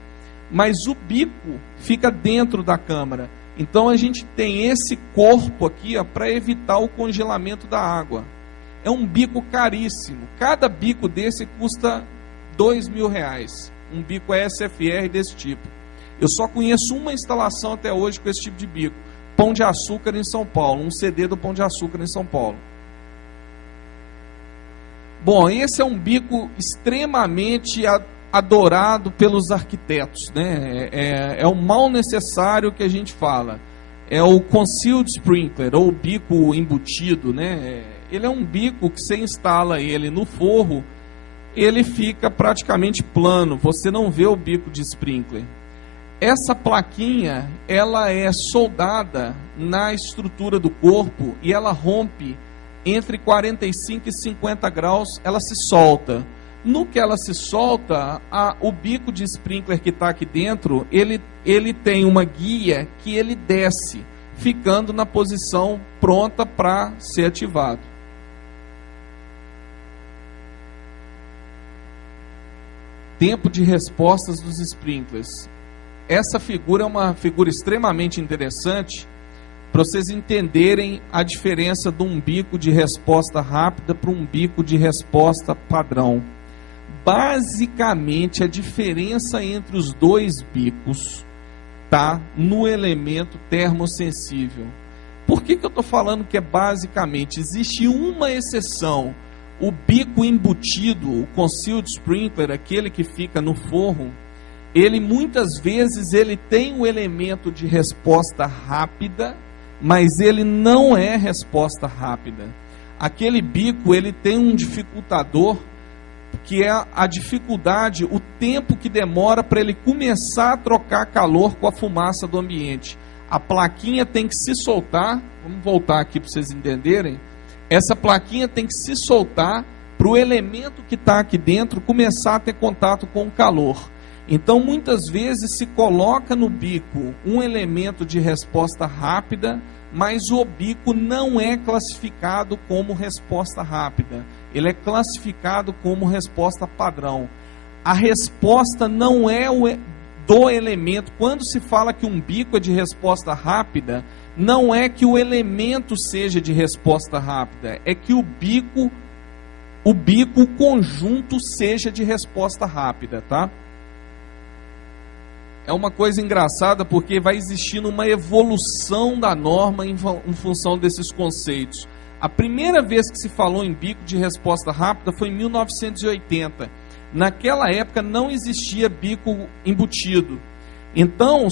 mas o bico fica dentro da câmara. Então a gente tem esse corpo aqui para evitar o congelamento da água. É um bico caríssimo. Cada bico desse custa R$2.000. Um bico SFR desse tipo. Eu só conheço uma instalação até hoje com esse tipo de bico. Pão de Açúcar em São Paulo. Um CD do Pão de Açúcar em São Paulo. Bom, esse é um bico extremamente adorado pelos arquitetos, né? É o mal necessário que a gente fala. É o Concealed Sprinkler, ou bico embutido, né? Ele é um bico que você instala ele no forro, ele fica praticamente plano, você não vê o bico de sprinkler. Essa plaquinha, ela é soldada na estrutura do corpo e ela rompe entre 45 e 50 graus, ela se solta. No que ela se solta, o bico de sprinkler que está aqui dentro, ele tem uma guia que ele desce, ficando na posição pronta para ser ativado. Tempo de respostas dos sprinklers. Essa figura é uma figura extremamente interessante para vocês entenderem a diferença de um bico de resposta rápida para um bico de resposta padrão. Basicamente, a diferença entre os dois bicos está no elemento termossensível. Por que eu estou falando que é basicamente? Existe uma exceção. O bico embutido, o concealed sprinkler, aquele que fica no forro, ele muitas vezes ele tem o elemento de resposta rápida, mas ele não é resposta rápida. Aquele bico ele tem um dificultador, que é a dificuldade, o tempo que demora para ele começar a trocar calor com a fumaça do ambiente. A plaquinha tem que se soltar, vamos voltar aqui para vocês entenderem. Essa plaquinha tem que se soltar para o elemento que está aqui dentro começar a ter contato com o calor. Então, muitas vezes se coloca no bico um elemento de resposta rápida, mas o bico não é classificado como resposta rápida. Ele é classificado como resposta padrão. A resposta não é do elemento. Quando se fala que um bico é de resposta rápida, não é que o elemento seja de resposta rápida, é que o bico, o conjunto seja de resposta rápida, tá? É uma coisa engraçada porque vai existindo uma evolução da norma em função desses conceitos. A primeira vez que se falou em bico de resposta rápida foi em 1980. Naquela época não existia bico embutido. Então,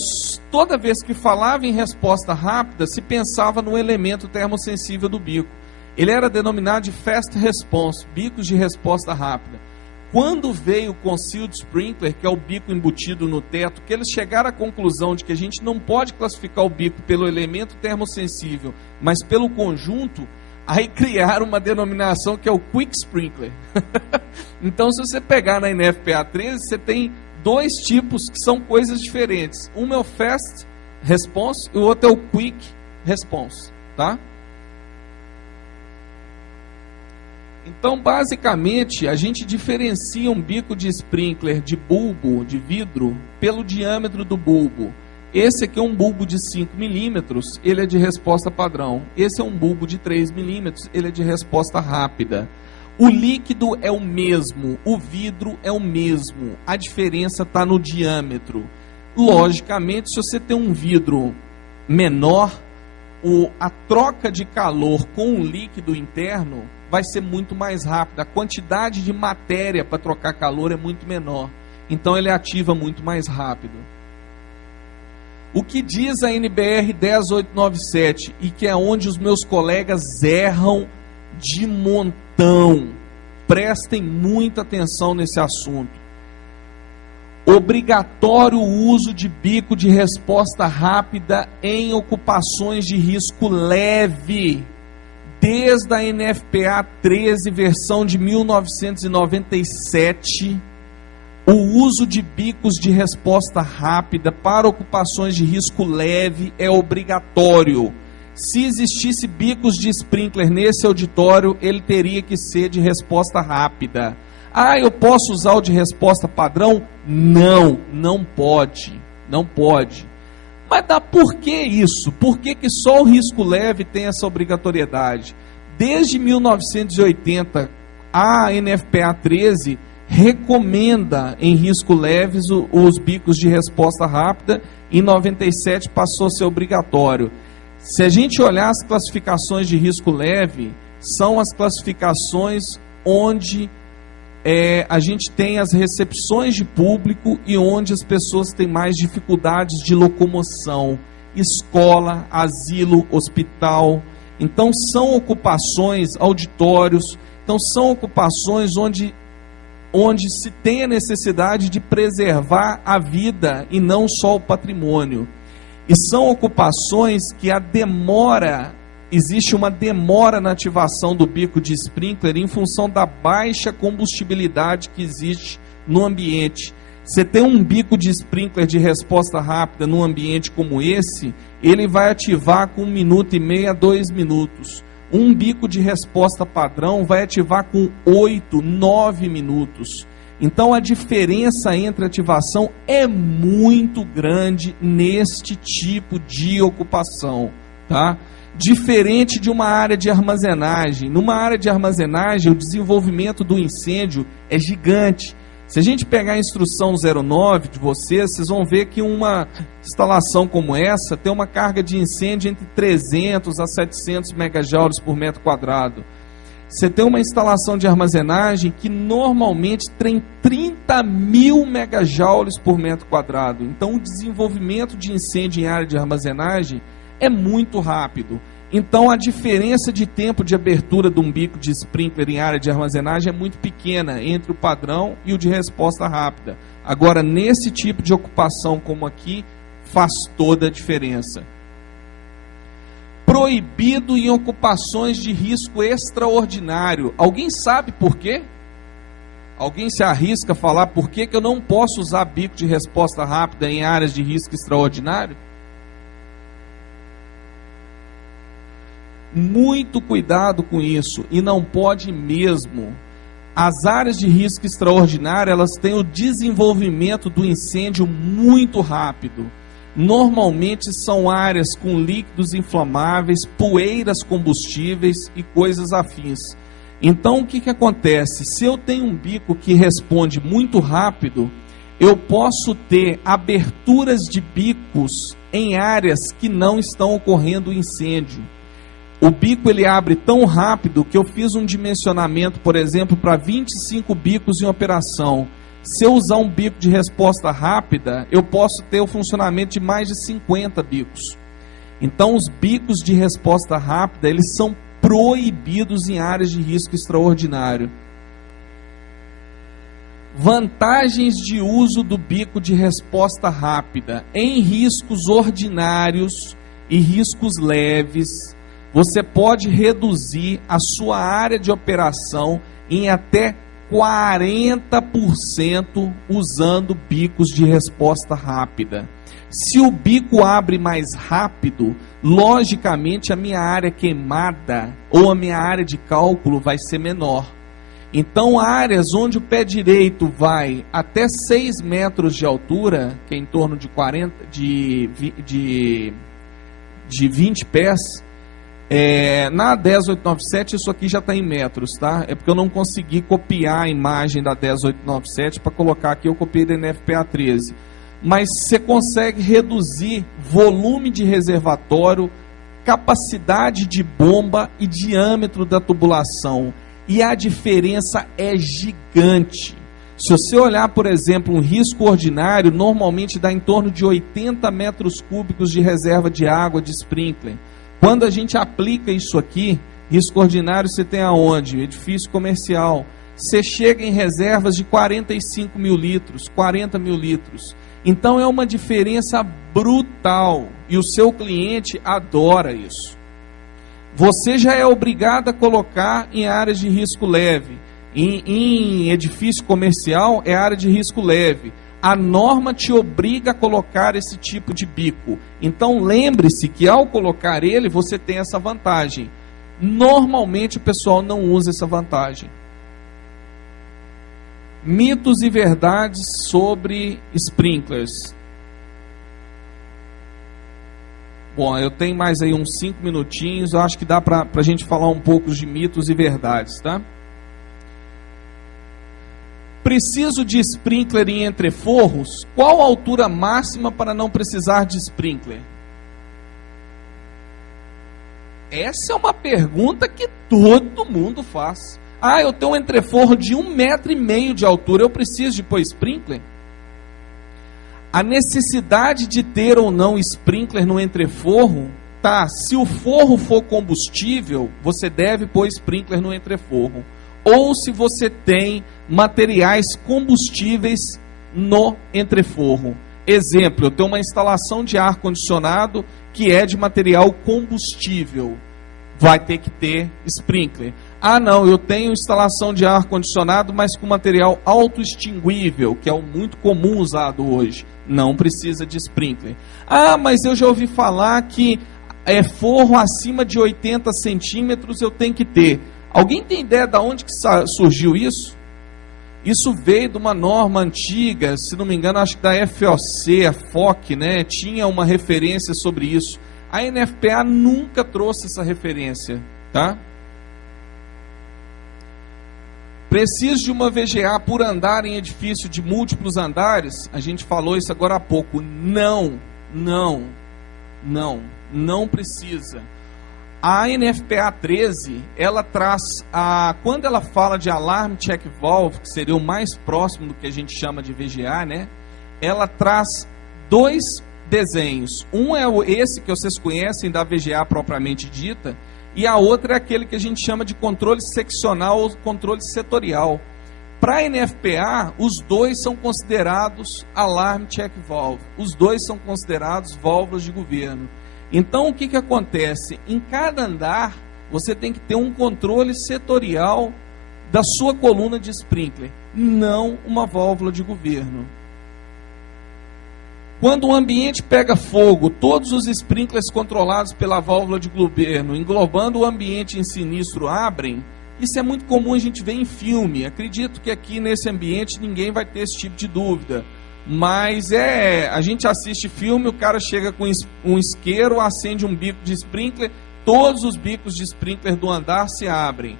toda vez que falava em resposta rápida, se pensava no elemento termossensível do bico. Ele era denominado de fast response, bicos de resposta rápida. Quando veio o concealed sprinkler, que é o bico embutido no teto, que eles chegaram à conclusão de que a gente não pode classificar o bico pelo elemento termossensível, mas pelo conjunto, aí criaram uma denominação que é o quick sprinkler. Então, se você pegar na NFPA 13, você tem dois tipos que são coisas diferentes. Um é o fast response e o outro é o quick response, tá? Então, basicamente, a gente diferencia um bico de sprinkler de bulbo, de vidro, pelo diâmetro do bulbo. Esse aqui é um bulbo de 5 milímetros, ele é de resposta padrão. Esse é um bulbo de 3 milímetros, ele é de resposta rápida. O líquido é o mesmo, o vidro é o mesmo, a diferença está no diâmetro. Logicamente, se você tem um vidro menor, a troca de calor com o líquido interno vai ser muito mais rápida. A quantidade de matéria para trocar calor é muito menor. Então ele ativa muito mais rápido. O que diz a NBR 10897, e que é onde os meus colegas erram de montão, prestem muita atenção nesse assunto. Obrigatório o uso de bico de resposta rápida em ocupações de risco leve, desde a NFPA 13, versão de 1997, o uso de bicos de resposta rápida para ocupações de risco leve é obrigatório. Se existisse bicos de sprinkler nesse auditório, ele teria que ser de resposta rápida. Ah, eu posso usar o de resposta padrão? Não, não pode, não pode. Mas por que isso? Por que só o risco leve tem essa obrigatoriedade? Desde 1980, a NFPA 13 recomenda em risco leves os bicos de resposta rápida, em 97 passou a ser obrigatório. Se a gente olhar as classificações de risco leve, são as classificações onde a gente tem as recepções de público e onde as pessoas têm mais dificuldades de locomoção, escola, asilo, hospital. Então são ocupações, auditórios, então são ocupações onde se tem a necessidade de preservar a vida e não só o patrimônio. E são ocupações que existe uma demora na ativação do bico de sprinkler em função da baixa combustibilidade que existe no ambiente. Você tem um bico de sprinkler de resposta rápida num ambiente como esse, ele vai ativar com 1 minuto e meio a 2 minutos. Um bico de resposta padrão vai ativar com 8, 9 minutos. Então a diferença entre ativação é muito grande neste tipo de ocupação, tá? Diferente de uma área de armazenagem. Numa área de armazenagem, o desenvolvimento do incêndio é gigante. Se a gente pegar a instrução 09 de vocês vão ver que uma instalação como essa tem uma carga de incêndio entre 300 a 700 megajoules por metro quadrado. Você tem uma instalação de armazenagem que normalmente tem 30 mil megajoules por metro quadrado. Então o desenvolvimento de incêndio em área de armazenagem é muito rápido. Então a diferença de tempo de abertura de um bico de sprinkler em área de armazenagem é muito pequena entre o padrão e o de resposta rápida. Agora, nesse tipo de ocupação como aqui, faz toda a diferença. Proibido em ocupações de risco extraordinário. Alguém sabe por quê? Alguém se arrisca a falar por que eu não posso usar bico de resposta rápida em áreas de risco extraordinário? Muito cuidado com isso, e não pode mesmo. As áreas de risco extraordinário, elas têm o desenvolvimento do incêndio muito rápido. Normalmente são áreas com líquidos inflamáveis, poeiras combustíveis e coisas afins. Então o que acontece? Se eu tenho um bico que responde muito rápido, eu posso ter aberturas de bicos em áreas que não estão ocorrendo incêndio. O bico ele abre tão rápido que eu fiz um dimensionamento, por exemplo, para 25 bicos em operação. Se eu usar um bico de resposta rápida, eu posso ter o funcionamento de mais de 50 bicos. Então, os bicos de resposta rápida, eles são proibidos em áreas de risco extraordinário. Vantagens de uso do bico de resposta rápida. Em riscos ordinários e riscos leves, você pode reduzir a sua área de operação em até 40% usando bicos de resposta rápida. Se o bico abre mais rápido, logicamente a minha área queimada ou a minha área de cálculo vai ser menor. Então, áreas onde o pé direito vai até 6 metros de altura, que é em torno de 20 pés, na 10897 isso aqui já está em metros, tá? É porque eu não consegui copiar a imagem da 10897 para colocar aqui, eu copiei da NFPA 13. Mas você consegue reduzir volume de reservatório, capacidade de bomba e diâmetro da tubulação. E a diferença é gigante. Se você olhar, por exemplo, um risco ordinário, normalmente dá em torno de 80 metros cúbicos de reserva de água de sprinkler. Quando a gente aplica isso aqui, risco ordinário você tem aonde? Edifício comercial. Você chega em reservas de 45 mil litros, 40 mil litros. Então é uma diferença brutal. E o seu cliente adora isso. Você já é obrigado a colocar em áreas de risco leve. Em edifício comercial é área de risco leve. A norma te obriga a colocar esse tipo de bico. Então lembre-se que ao colocar ele, você tem essa vantagem. Normalmente o pessoal não usa essa vantagem. Mitos e verdades sobre sprinklers. Bom, eu tenho mais aí uns 5 minutinhos, eu acho que dá para a gente falar um pouco de mitos e verdades, tá? Preciso de sprinkler em entreforros? Qual a altura máxima para não precisar de sprinkler? Essa é uma pergunta que todo mundo faz. Ah, eu tenho um entreforro de 1,5 metro de altura, eu preciso de pôr sprinkler? A necessidade de ter ou não sprinkler no entreforro, tá, se o forro for combustível, você deve pôr sprinkler no entreforro. Ou se você tem materiais combustíveis no entreforro. Exemplo, eu tenho uma instalação de ar-condicionado que é de material combustível. Vai ter que ter sprinkler. Ah, não, eu tenho instalação de ar-condicionado, mas com material autoextinguível, que é muito comum usado hoje. Não precisa de sprinkler. Ah, mas eu já ouvi falar que forro acima de 80 centímetros eu tenho que ter. Alguém tem ideia de onde que surgiu isso? Isso veio de uma norma antiga, se não me engano, acho que da FOC, a FOC, né? Tinha uma referência sobre isso. A NFPA nunca trouxe essa referência, tá? Preciso de uma VGA por andar em edifício de múltiplos andares? A gente falou isso agora há pouco. Não precisa. A NFPA 13, ela traz, quando ela fala de Alarm Check Valve, que seria o mais próximo do que a gente chama de VGA, né? Ela traz 2 desenhos. Um é esse que vocês conhecem da VGA propriamente dita, e a outra é aquele que a gente chama de controle seccional ou controle setorial. Para a NFPA, os dois são considerados Alarm Check Valve. Os dois são considerados válvulas de governo. Então, o que acontece? Em cada andar, você tem que ter um controle setorial da sua coluna de sprinkler, não uma válvula de governo. Quando o ambiente pega fogo, todos os sprinklers controlados pela válvula de governo, englobando o ambiente em sinistro, abrem. Isso é muito comum a gente ver em filme. Acredito que aqui nesse ambiente ninguém vai ter esse tipo de dúvida. Mas a gente assiste filme, o cara chega com um isqueiro, acende um bico de sprinkler, todos os bicos de sprinkler do andar se abrem.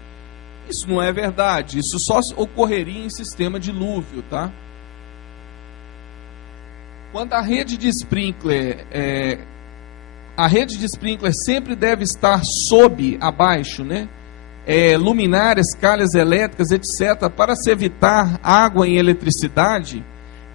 Isso não é verdade, isso só ocorreria em sistema dilúvio, tá? Quando a rede de sprinkler sempre deve estar abaixo, né? Luminárias, calhas elétricas, etc., para se evitar água e eletricidade.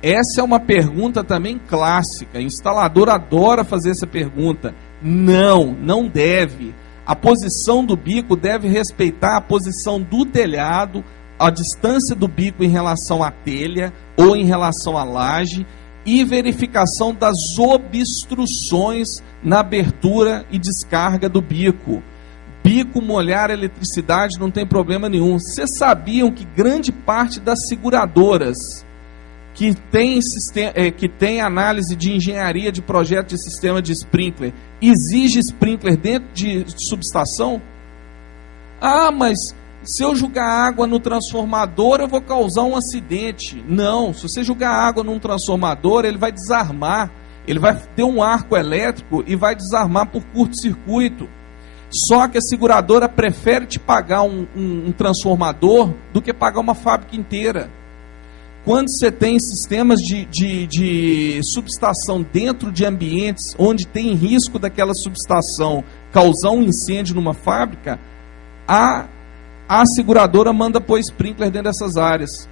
Essa é uma pergunta também clássica. O instalador adora fazer essa pergunta. Não deve. A posição do bico deve respeitar a posição do telhado, a distância do bico em relação à telha ou em relação à laje, e verificação das obstruções na abertura e descarga do bico. Bico molhar a eletricidade não tem problema nenhum. Vocês sabiam que grande parte das seguradoras que tem análise de engenharia de projeto de sistema de sprinkler exige sprinkler dentro de subestação? Ah, mas se eu jogar água no transformador, eu vou causar um acidente. Não, se você jogar água num transformador, ele vai desarmar. Ele vai ter um arco elétrico e vai desarmar por curto-circuito. Só que a seguradora prefere te pagar um transformador do que pagar uma fábrica inteira. Quando você tem sistemas de subestação dentro de ambientes onde tem risco daquela subestação causar um incêndio numa fábrica, a seguradora manda pôr sprinkler dentro dessas áreas.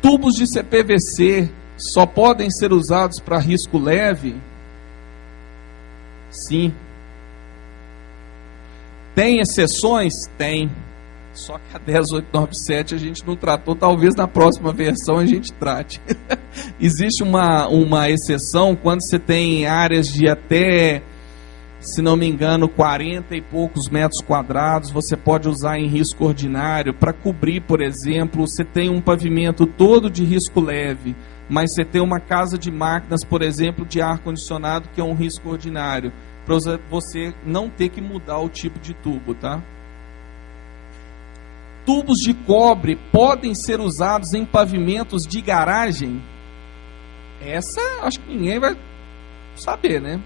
Tubos de CPVC só podem ser usados para risco leve? Sim. Tem exceções? Tem. Só que a 10897 a gente não tratou, talvez na próxima versão a gente trate. Existe uma exceção quando você tem áreas de até, se não me engano, 40 e poucos metros quadrados, você pode usar em risco ordinário para cobrir, por exemplo, você tem um pavimento todo de risco leve, mas você tem uma casa de máquinas, por exemplo, de ar-condicionado, que é um risco ordinário, para você não ter que mudar o tipo de tubo, tá? Tubos de cobre podem ser usados em pavimentos de garagem? Essa, acho que ninguém vai saber, né?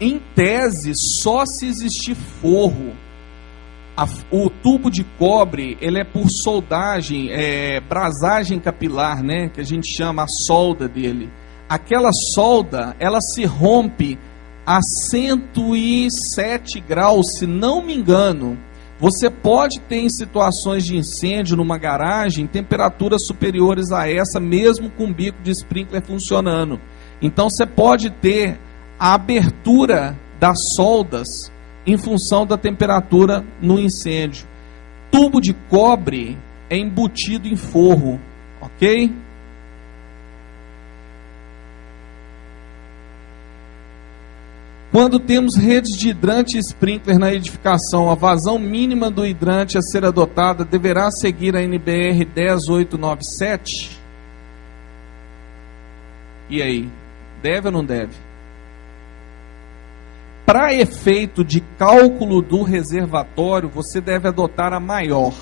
Em tese, só se existir forro. O tubo de cobre, ele é por soldagem, brasagem capilar, né? Que a gente chama a solda dele. Aquela solda, ela se rompe a 107 graus, se não me engano. Você pode ter em situações de incêndio numa garagem temperaturas superiores a essa, mesmo com o bico de sprinkler funcionando. Então você pode ter a abertura das soldas em função da temperatura no incêndio. Tubo de cobre é embutido em forro, ok? Quando temos redes de hidrante e sprinkler na edificação, a vazão mínima do hidrante a ser adotada deverá seguir a NBR 10897? E aí, deve ou não deve? Para efeito de cálculo do reservatório, você deve adotar a maior,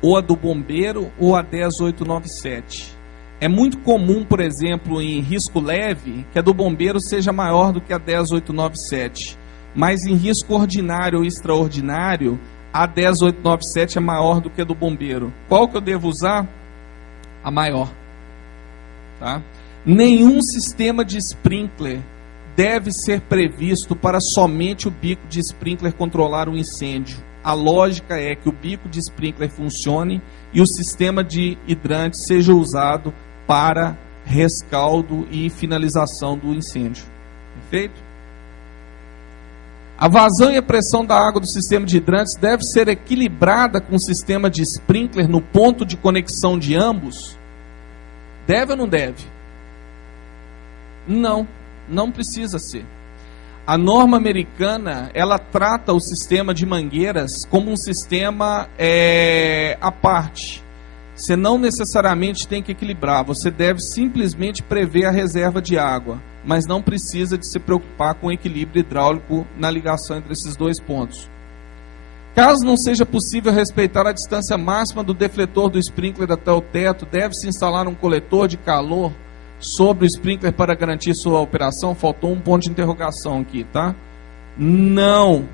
ou a do bombeiro, ou a 10897. É muito comum, por exemplo, em risco leve, que a do bombeiro seja maior do que a 10897. Mas em risco ordinário ou extraordinário, a 10897 é maior do que a do bombeiro. Qual que eu devo usar? A maior. Tá? Nenhum sistema de sprinkler deve ser previsto para somente o bico de sprinkler controlar o incêndio. A lógica é que o bico de sprinkler funcione e o sistema de hidrante seja usado para rescaldo e finalização do incêndio. Perfeito? A vazão e a pressão da água do sistema de hidrantes deve ser equilibrada com o sistema de sprinkler no ponto de conexão de ambos? Deve ou não deve? Não, não precisa ser. A norma americana, ela trata o sistema de mangueiras como um sistema à parte. Você não necessariamente tem que equilibrar, você deve simplesmente prever a reserva de água, mas não precisa de se preocupar com o equilíbrio hidráulico na ligação entre esses dois pontos. Caso não seja possível respeitar a distância máxima do defletor do sprinkler até o teto, deve-se instalar um coletor de calor sobre o sprinkler para garantir sua operação. Faltou um ponto de interrogação aqui, tá? Não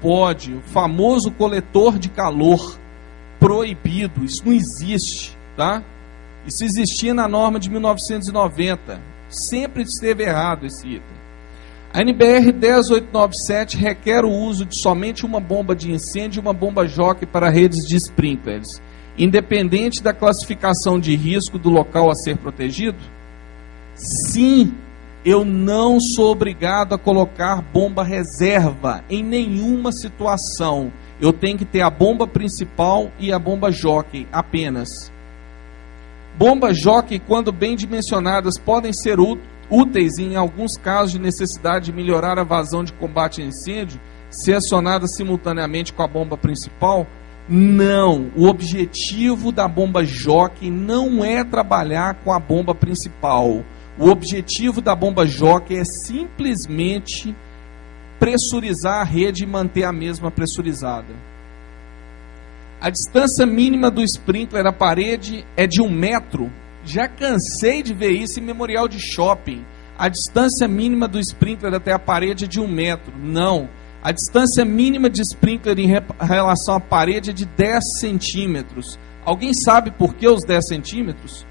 pode. O famoso coletor de calor, proibido, isso não existe, tá? Isso existia na norma de 1990, sempre esteve errado esse item. A NBR 10897 requer o uso de somente uma bomba de incêndio e uma bomba jockey para redes de sprinklers, independente da classificação de risco do local a ser protegido? Sim, eu não sou obrigado a colocar bomba reserva em nenhuma situação. Eu tenho que ter a bomba principal e a bomba jockey apenas. Bomba jockey, quando bem dimensionadas, podem ser úteis em alguns casos de necessidade de melhorar a vazão de combate a incêndio, ser acionada simultaneamente com a bomba principal? Não, o objetivo da bomba jockey não é trabalhar com a bomba principal. O objetivo da bomba jockey é simplesmente pressurizar a rede e manter a mesma pressurizada. A distância mínima do sprinkler à parede é de 1 metro. Já cansei de ver isso em memorial de shopping. A distância mínima do sprinkler até a parede é de 1 metro. Não. A distância mínima de sprinkler em relação à parede é de 10 centímetros. Alguém sabe por que os 10 centímetros?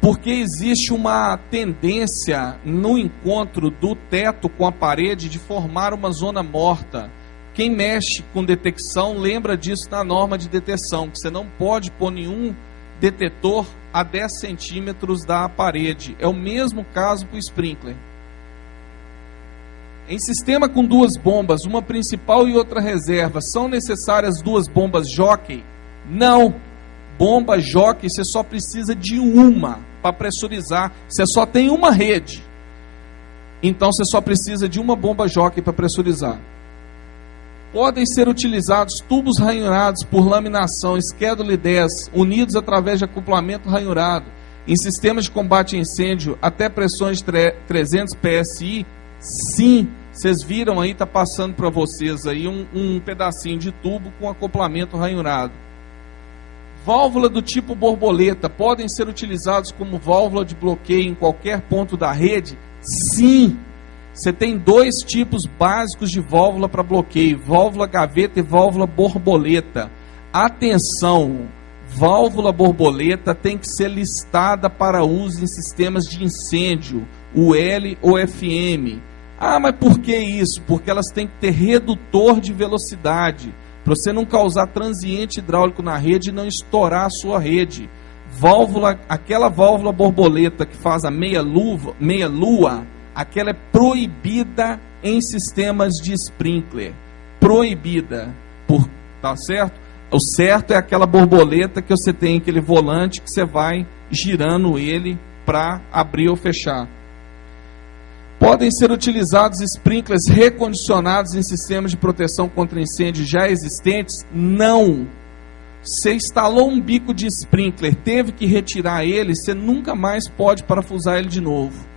Porque existe uma tendência no encontro do teto com a parede de formar uma zona morta. Quem mexe com detecção lembra disso na norma de detecção, que você não pode pôr nenhum detetor a 10 centímetros da parede. É o mesmo caso para o sprinkler. Em sistema com 2 bombas, uma principal e outra reserva, são necessárias 2 bombas jockey? Não. Bomba jockey, você só precisa de uma para pressurizar. Você só tem uma rede. Então você só precisa de uma bomba jockey para pressurizar. Podem ser utilizados tubos ranhurados por laminação Schedule 10, unidos através de acoplamento ranhurado, em sistemas de combate a incêndio até pressões de 300 PSI? Sim, vocês viram aí, está passando para vocês aí um pedacinho de tubo com acoplamento ranhurado. Válvula do tipo borboleta, podem ser utilizados como válvula de bloqueio em qualquer ponto da rede? Sim! Você tem 2 tipos básicos de válvula para bloqueio, válvula gaveta e válvula borboleta. Atenção, válvula borboleta tem que ser listada para uso em sistemas de incêndio, UL ou FM. Ah, mas por que isso? Porque elas têm que ter redutor de velocidade, para você não causar transiente hidráulico na rede e não estourar a sua rede. Aquela válvula borboleta que faz a meia lua, aquela é proibida em sistemas de sprinkler. Proibida. Tá certo? O certo é aquela borboleta que você tem aquele volante que você vai girando ele para abrir ou fechar. Podem ser utilizados sprinklers recondicionados em sistemas de proteção contra incêndio já existentes? Não. Você instalou um bico de sprinkler, teve que retirar ele, você nunca mais pode parafusar ele de novo.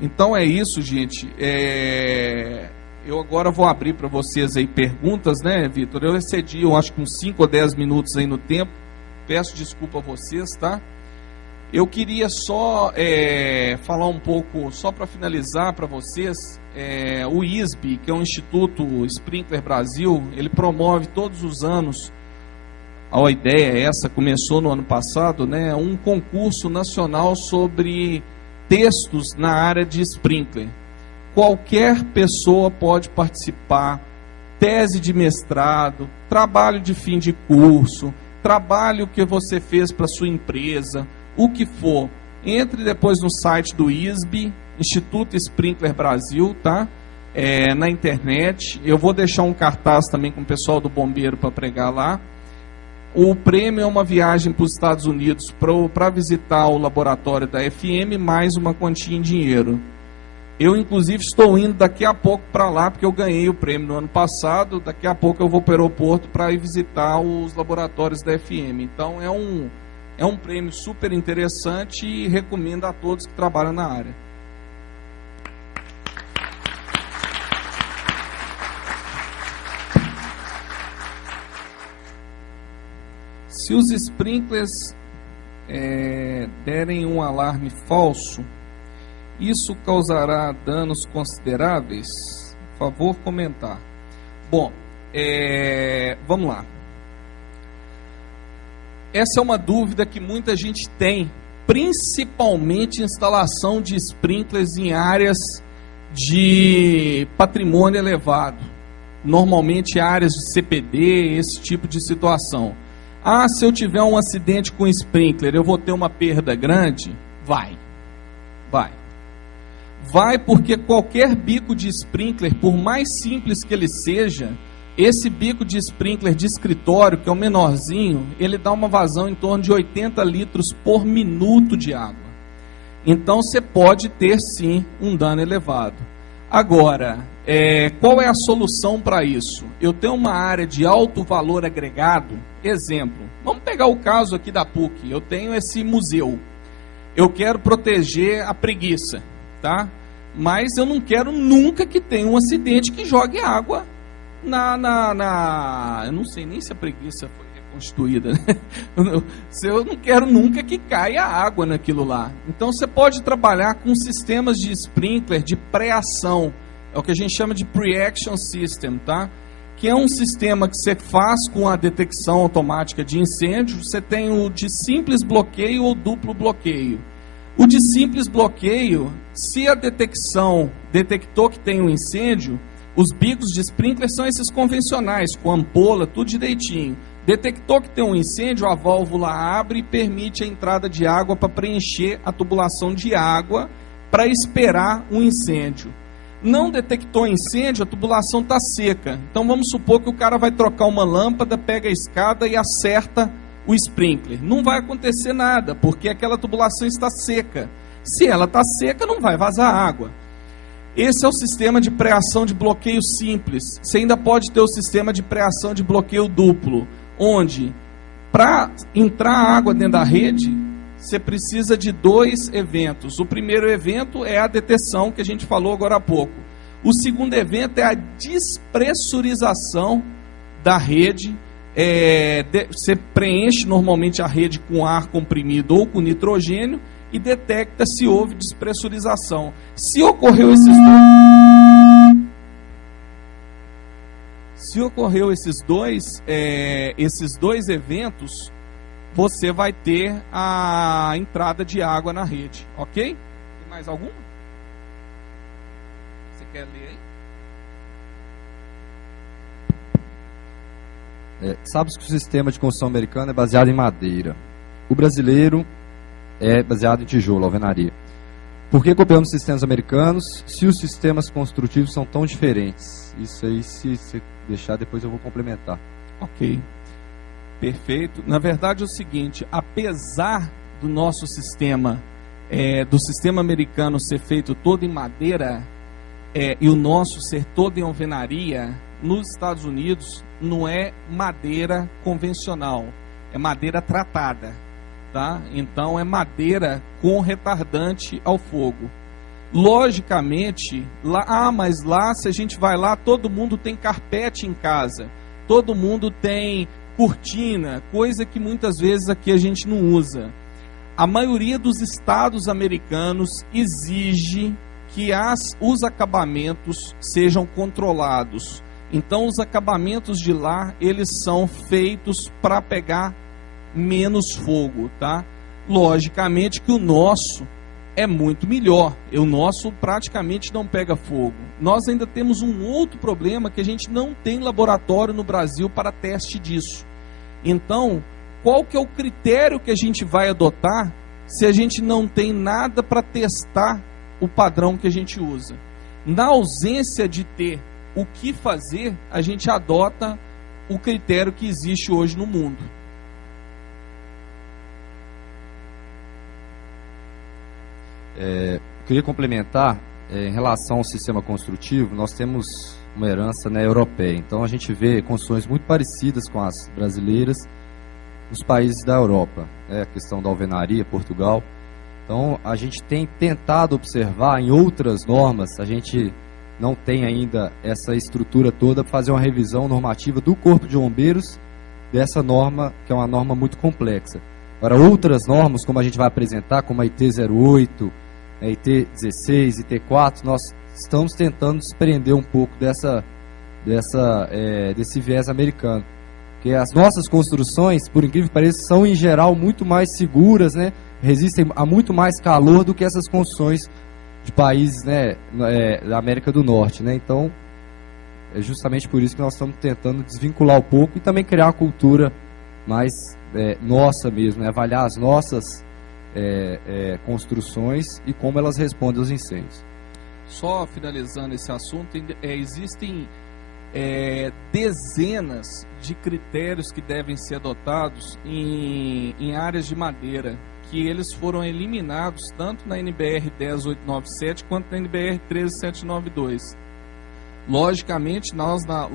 Então é isso, gente. Eu agora vou abrir para vocês aí perguntas, né, Vitor? Eu excedi, eu acho que uns 5 ou 10 minutos aí no tempo. Peço desculpa a vocês, tá? Eu queria só falar um pouco, só para finalizar para vocês, o ISB, que é o Instituto Sprinkler Brasil, ele promove todos os anos, a ideia é essa, começou no ano passado, né, um concurso nacional sobre textos na área de sprinkler. Qualquer pessoa pode participar, tese de mestrado, trabalho de fim de curso, trabalho que você fez para sua empresa, o que for. Entre depois no site do ISB, Instituto Sprinkler Brasil, tá? Na internet. Eu vou deixar um cartaz também com o pessoal do bombeiro para pregar lá. O prêmio é uma viagem para os Estados Unidos para visitar o laboratório da FM, mais uma quantia em dinheiro. Eu, inclusive, estou indo daqui a pouco para lá, porque eu ganhei o prêmio no ano passado. Daqui a pouco eu vou para o aeroporto para ir visitar os laboratórios da FM. Então, é um prêmio super interessante e recomendo a todos que trabalham na área. Se os sprinklers derem um alarme falso, isso causará danos consideráveis? Por favor, comentar. Bom, vamos lá. Essa é uma dúvida que muita gente tem, principalmente instalação de sprinklers em áreas de patrimônio elevado. Normalmente áreas de CPD, esse tipo de situação. Ah, se eu tiver um acidente com sprinkler, eu vou ter uma perda grande? Vai. Vai porque qualquer bico de sprinkler, por mais simples que ele seja, Esse bico de sprinkler de escritório, que é o menorzinho, ele dá uma vazão em torno de 80 litros por minuto de água. Então você pode ter sim um dano elevado. Agora, qual é a solução para isso? Eu tenho uma área de alto valor agregado, exemplo, vamos pegar o caso aqui da PUC, eu tenho esse museu, eu quero proteger a preguiça, tá? Mas eu não quero nunca que tenha um acidente que jogue água eu não sei nem se a preguiça foi reconstituída, né? Eu não quero nunca que caia água naquilo lá. Então você pode trabalhar com sistemas de sprinkler de pré-ação, é o que a gente chama de pre-action system, tá? Que é um sistema que você faz com a detecção automática de incêndio. Você tem o de simples bloqueio ou duplo bloqueio. O de simples bloqueio, se a detecção detectou que tem um incêndio, os bicos de sprinkler são esses convencionais, com ampola, tudo direitinho. Detectou que tem um incêndio, a válvula abre e permite a entrada de água para preencher a tubulação de água para esperar um incêndio. Não detectou incêndio, a tubulação está seca. Então vamos supor que o cara vai trocar uma lâmpada, pega a escada e acerta o sprinkler. Não vai acontecer nada, porque aquela tubulação está seca. Se ela está seca, não vai vazar água. Esse é o sistema de pré-ação de bloqueio simples. Você ainda pode ter o sistema de pré-ação de bloqueio duplo, onde, para entrar água dentro da rede, você precisa de 2 eventos. O primeiro evento é a deteção, que a gente falou agora há pouco. O segundo evento é a despressurização da rede. Você preenche normalmente a rede com ar comprimido ou com nitrogênio e detecta se houve despressurização. Se ocorreu esses dois eventos, você vai ter a entrada de água na rede, ok? Tem mais alguma? Você quer ler aí? Sabe que o sistema de construção americano é baseado em madeira. O brasileiro é baseado em tijolo, alvenaria. Por que copiamos sistemas americanos se os sistemas construtivos são tão diferentes? Isso aí, se você deixar, depois eu vou complementar. Ok. Perfeito. Na verdade é o seguinte, apesar do nosso sistema, do sistema americano ser feito todo em madeira, e o nosso ser todo em alvenaria, nos Estados Unidos não é madeira convencional, é madeira tratada, tá? Então é madeira com retardante ao fogo. Logicamente, mas lá, se a gente vai lá, todo mundo tem carpete em casa, todo mundo tem cortina, coisa que muitas vezes aqui a gente não usa. A maioria dos estados americanos exige que os acabamentos sejam controlados. Então os acabamentos de lá, eles são feitos para pegar menos fogo, tá? Logicamente que o nosso é muito melhor. O nosso praticamente não pega fogo. Nós ainda temos um outro problema, que a gente não tem laboratório no Brasil para teste disso. Então, qual que é o critério que a gente vai adotar se a gente não tem nada para testar o padrão que a gente usa? Na ausência de ter o que fazer, a gente adota o critério que existe hoje no mundo. Queria complementar, em relação ao sistema construtivo, nós temos uma herança, né, europeia. Então a gente vê construções muito parecidas com as brasileiras nos países da Europa, a questão da alvenaria, Portugal. Então a gente tem tentado observar em outras normas, a gente não tem ainda essa estrutura toda para fazer uma revisão normativa do Corpo de Bombeiros dessa norma, que é uma norma muito complexa. Para outras normas, como a gente vai apresentar, como a IT08, a IT16, IT4, nós estamos tentando desprender um pouco desse viés americano. Porque as nossas construções, por incrível que pareça, são em geral muito mais seguras, né? Resistem a muito mais calor do que essas construções de países, né, da América do Norte, né? Então, é justamente por isso que nós estamos tentando desvincular um pouco e também criar uma cultura mais nossa mesmo, né? Avaliar as nossas construções e como elas respondem aos incêndios. Só finalizando esse assunto, existem dezenas de critérios que devem ser adotados em áreas de madeira, que eles foram eliminados tanto na NBR 10897 quanto na NBR 13792. Logicamente, nós lá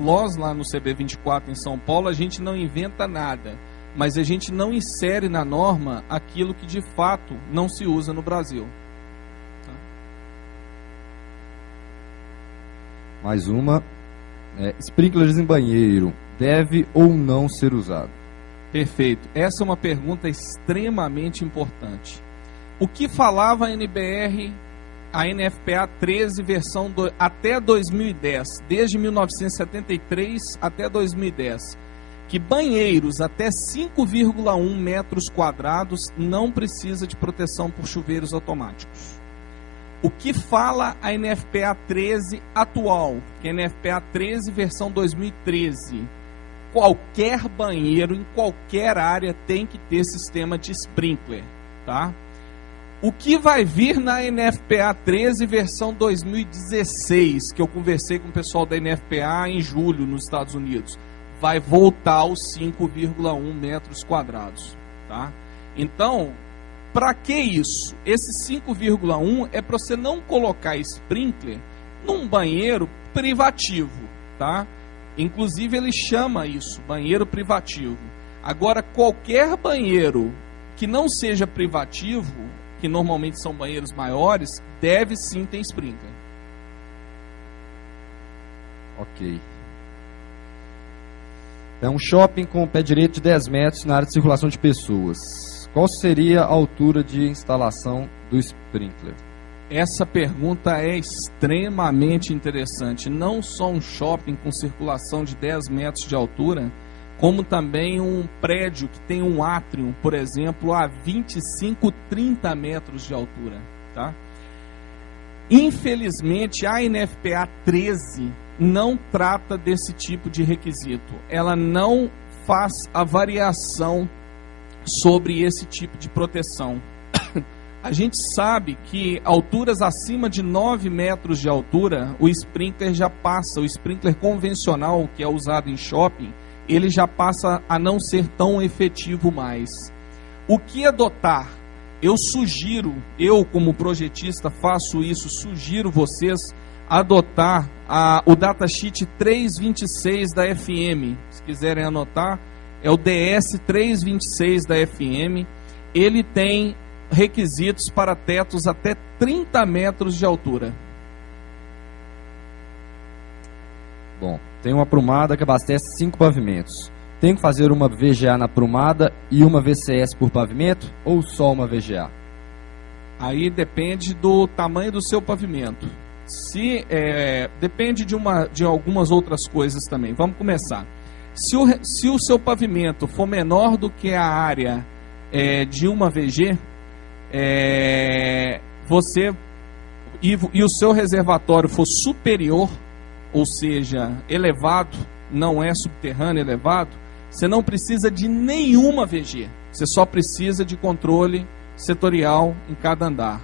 no CB24 em São Paulo, a gente não inventa nada, mas a gente não insere na norma aquilo que de fato não se usa no Brasil. Mais uma. Sprinklers em banheiro, deve ou não ser usado? Perfeito. Essa é uma pergunta extremamente importante. O que falava a NBR, a NFPA 13, versão até 2010, desde 1973 até 2010, que banheiros até 5,1 metros quadrados não precisa de proteção por chuveiros automáticos. O que fala a NFPA 13 atual, que é a NFPA 13 versão 2013, qualquer banheiro, em qualquer área, tem que ter sistema de sprinkler, tá? O que vai vir na NFPA 13 versão 2016, que eu conversei com o pessoal da NFPA em julho nos Estados Unidos, vai voltar aos 5,1 metros quadrados, tá? Então, para que isso? Esse 5,1 é para você não colocar sprinkler num banheiro privativo, tá? Inclusive ele chama isso, banheiro privativo. Agora, qualquer banheiro que não seja privativo, que normalmente são banheiros maiores, deve sim ter sprinkler. Ok. É um shopping com pé direito de 10 metros na área de circulação de pessoas. Qual seria a altura de instalação do sprinkler? Essa pergunta é extremamente interessante. Não só um shopping com circulação de 10 metros de altura, como também um prédio que tem um átrio, por exemplo, a 25, 30 metros de altura, tá? Infelizmente, a NFPA 13 não trata desse tipo de requisito. Ela não faz a variação sobre esse tipo de proteção. A gente sabe que alturas acima de 9 metros de altura, o sprinkler já passa, o sprinkler convencional que é usado em shopping, ele já passa a não ser tão efetivo mais. O que adotar? Eu sugiro, eu como projetista faço isso, sugiro vocês adotar o datasheet 326 da FM, se quiserem anotar, é o DS 326 da FM, ele tem requisitos para tetos até 30 metros de altura. Bom, tem uma aprumada que abastece 5 pavimentos. Tem que fazer uma VGA na aprumada e uma VCS por pavimento ou só uma VGA? Aí depende do tamanho do seu pavimento. Depende de algumas outras coisas também. Vamos começar. Se o seu pavimento for menor do que a área de uma VG, e o seu reservatório for superior, ou seja, elevado, não é subterrâneo, elevado, você não precisa de nenhuma VG. Você só precisa de controle setorial em cada andar.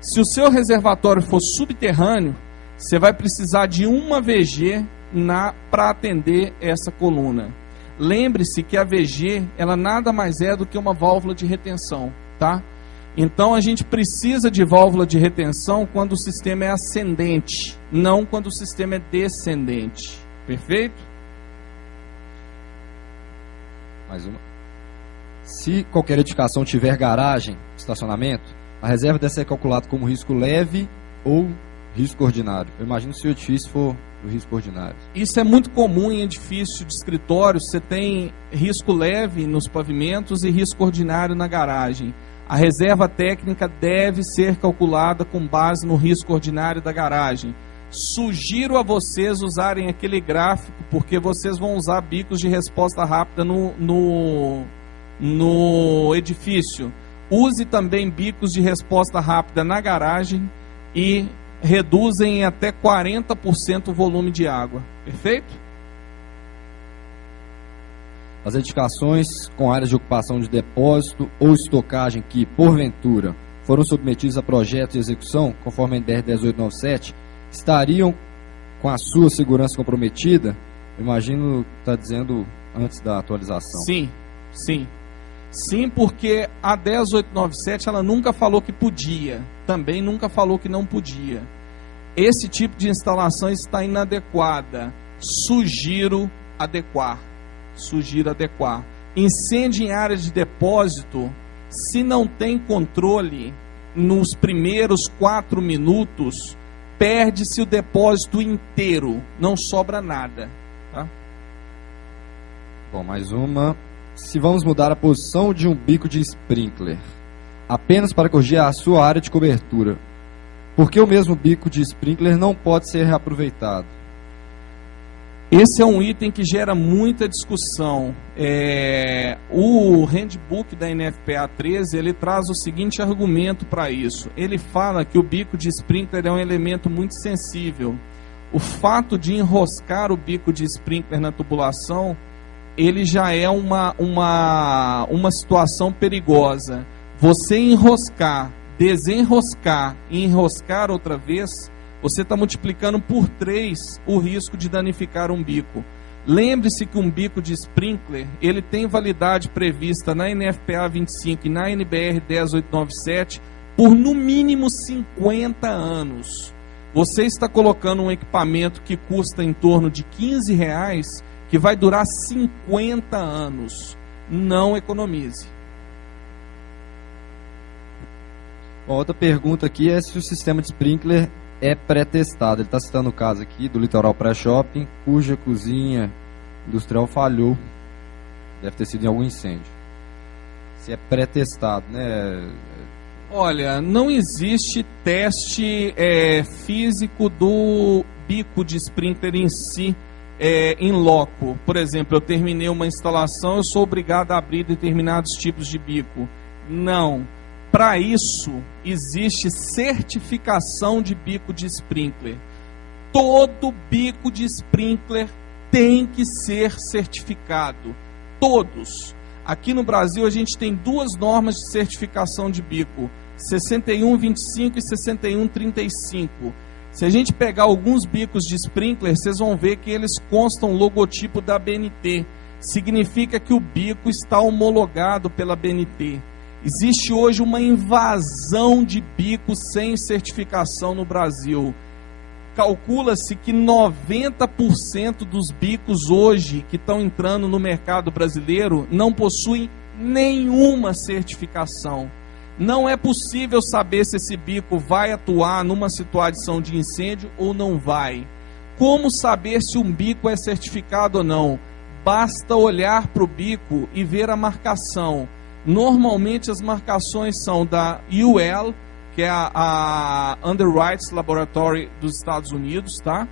Se o seu reservatório for subterrâneo, você vai precisar de uma VG para atender essa coluna. Lembre-se que a VG, ela nada mais é do que uma válvula de retenção, tá? Então a gente precisa de válvula de retenção quando o sistema é ascendente, não quando o sistema é descendente. Perfeito? Mais uma. Se qualquer edificação tiver garagem, estacionamento, a reserva deve ser calculada como risco leve ou risco ordinário. Eu imagino se o edifício for do risco ordinário. Isso é muito comum em edifício de escritório. Você tem risco leve nos pavimentos e risco ordinário na garagem. A reserva técnica deve ser calculada com base no risco ordinário da garagem. Sugiro a vocês usarem aquele gráfico, porque vocês vão usar bicos de resposta rápida no edifício. Use também bicos de resposta rápida na garagem e reduzem em até 40% o volume de água. Perfeito? As edificações com áreas de ocupação de depósito ou estocagem que, porventura, foram submetidos a projeto de execução, conforme a NBR 10897, estariam com a sua segurança comprometida, imagino que está dizendo antes da atualização. Sim, sim. Sim, porque a 10897 ela nunca falou que podia, também nunca falou que não podia. Esse tipo de instalação está inadequada. Sugiro adequar. Incêndio em área de depósito, se não tem controle nos primeiros 4 minutos, perde-se o depósito inteiro, não sobra nada. Tá? Bom, mais uma. Se vamos mudar a posição de um bico de sprinkler, apenas para corrigir a sua área de cobertura, por que o mesmo bico de sprinkler não pode ser reaproveitado? Esse é um item que gera muita discussão. O handbook da NFPA 13, ele traz o seguinte argumento para isso. Ele fala que o bico de sprinkler é um elemento muito sensível. O fato de enroscar o bico de sprinkler na tubulação, ele já é uma situação perigosa. Você enroscar, desenroscar e enroscar outra vez, você está multiplicando por 3 o risco de danificar um bico. Lembre-se que um bico de sprinkler, ele tem validade prevista na NFPA 25 e na NBR 10897 por no mínimo 50 anos. Você está colocando um equipamento que custa em torno de R$15, que vai durar 50 anos. Não economize. Bom, outra pergunta aqui é se o sistema de sprinkler é pré-testado. Ele está citando o caso aqui do Litoral Pré-Shopping, cuja cozinha industrial falhou. Deve ter sido em algum incêndio. Se é pré-testado, né? Olha, não existe teste físico do bico de sprinkler em si, em loco. Por exemplo, eu terminei uma instalação, eu sou obrigado a abrir determinados tipos de bico. Não. Para isso, existe certificação de bico de sprinkler. Todo bico de sprinkler tem que ser certificado. Todos. Aqui no Brasil, a gente tem 2 normas de certificação de bico: 6125 e 6135. Se a gente pegar alguns bicos de sprinkler, vocês vão ver que eles constam o logotipo da BNT. Significa que o bico está homologado pela BNT. Existe hoje uma invasão de bicos sem certificação no Brasil. Calcula-se que 90% dos bicos hoje que estão entrando no mercado brasileiro não possuem nenhuma certificação. Não é possível saber se esse bico vai atuar numa situação de incêndio ou não vai. Como saber se um bico é certificado ou não? Basta olhar para o bico e ver a marcação. Normalmente as marcações são da UL, que é a Underwriters Laboratory dos Estados Unidos, tá?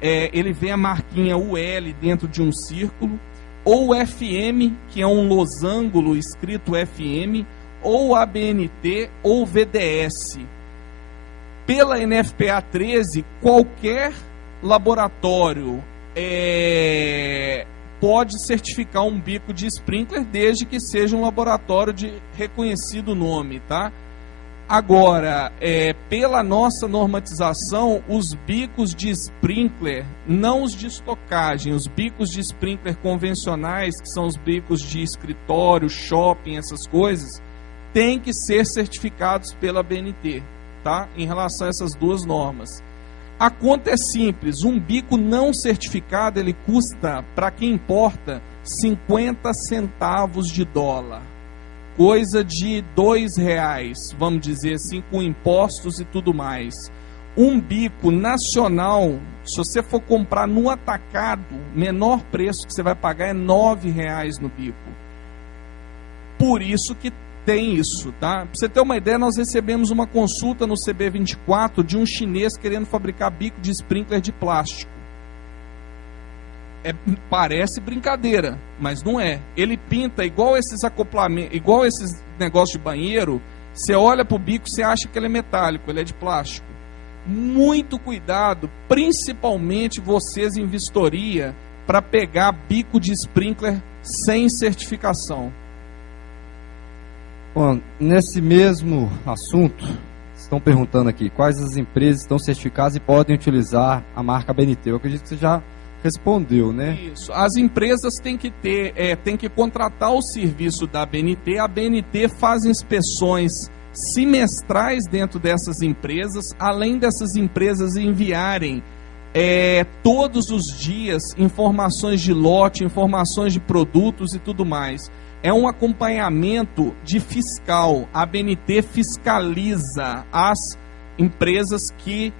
Ele vê a marquinha UL dentro de um círculo, ou FM, que é um losango escrito FM, ou ABNT, ou VDS. Pela NFPA 13, qualquer laboratório pode certificar um bico de sprinkler, desde que seja um laboratório de reconhecido nome, tá? Agora, pela nossa normatização, os bicos de sprinkler, não os de estocagem, os bicos de sprinkler convencionais, que são os bicos de escritório, shopping, essas coisas, têm que ser certificados pela BNT, tá? Em relação a essas 2 normas. A conta é simples: um bico não certificado, ele custa, para quem importa, 50 centavos de dólar. Coisa de R$2, vamos dizer assim, com impostos e tudo mais. Um bico nacional, se você for comprar no atacado, menor preço que você vai pagar é R$9 no bico. Por isso que tem isso, tá? Para você ter uma ideia, nós recebemos uma consulta no CB24 de um chinês querendo fabricar bico de sprinkler de plástico. Parece brincadeira, mas não é. Ele pinta igual esses acoplamentos, igual esses negócios de banheiro. Você olha para o bico, você acha que ele é metálico, ele é de plástico. Muito cuidado, principalmente vocês em vistoria, para pegar bico de sprinkler sem certificação. Bom, nesse mesmo assunto, estão perguntando aqui, quais as empresas estão certificadas e podem utilizar a marca ABNT? Eu acredito que você já respondeu, né? Isso. As empresas têm que têm que contratar o serviço da ABNT. A ABNT faz inspeções semestrais dentro dessas empresas, além dessas empresas enviarem todos os dias informações de lote, informações de produtos e tudo mais. É um acompanhamento de fiscal. A ABNT fiscaliza as empresas que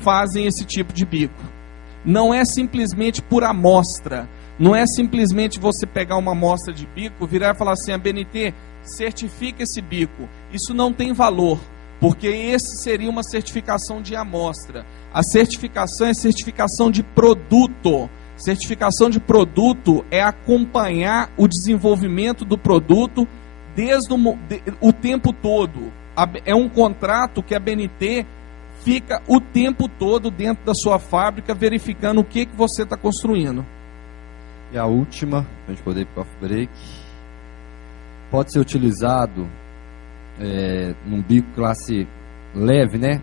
fazem esse tipo de bico. Não é simplesmente por amostra. Não é simplesmente você pegar uma amostra de bico, virar e falar assim, ABNT, certifica esse bico. Isso não tem valor, porque esse seria uma certificação de amostra. A certificação é certificação de produto. Certificação de produto é acompanhar o desenvolvimento do produto desde o tempo todo. É um contrato que a ABNT fica o tempo todo dentro da sua fábrica verificando o que você está construindo. E a última, para a gente poder ir para o coffee break, pode ser utilizado num bico classe leve, né?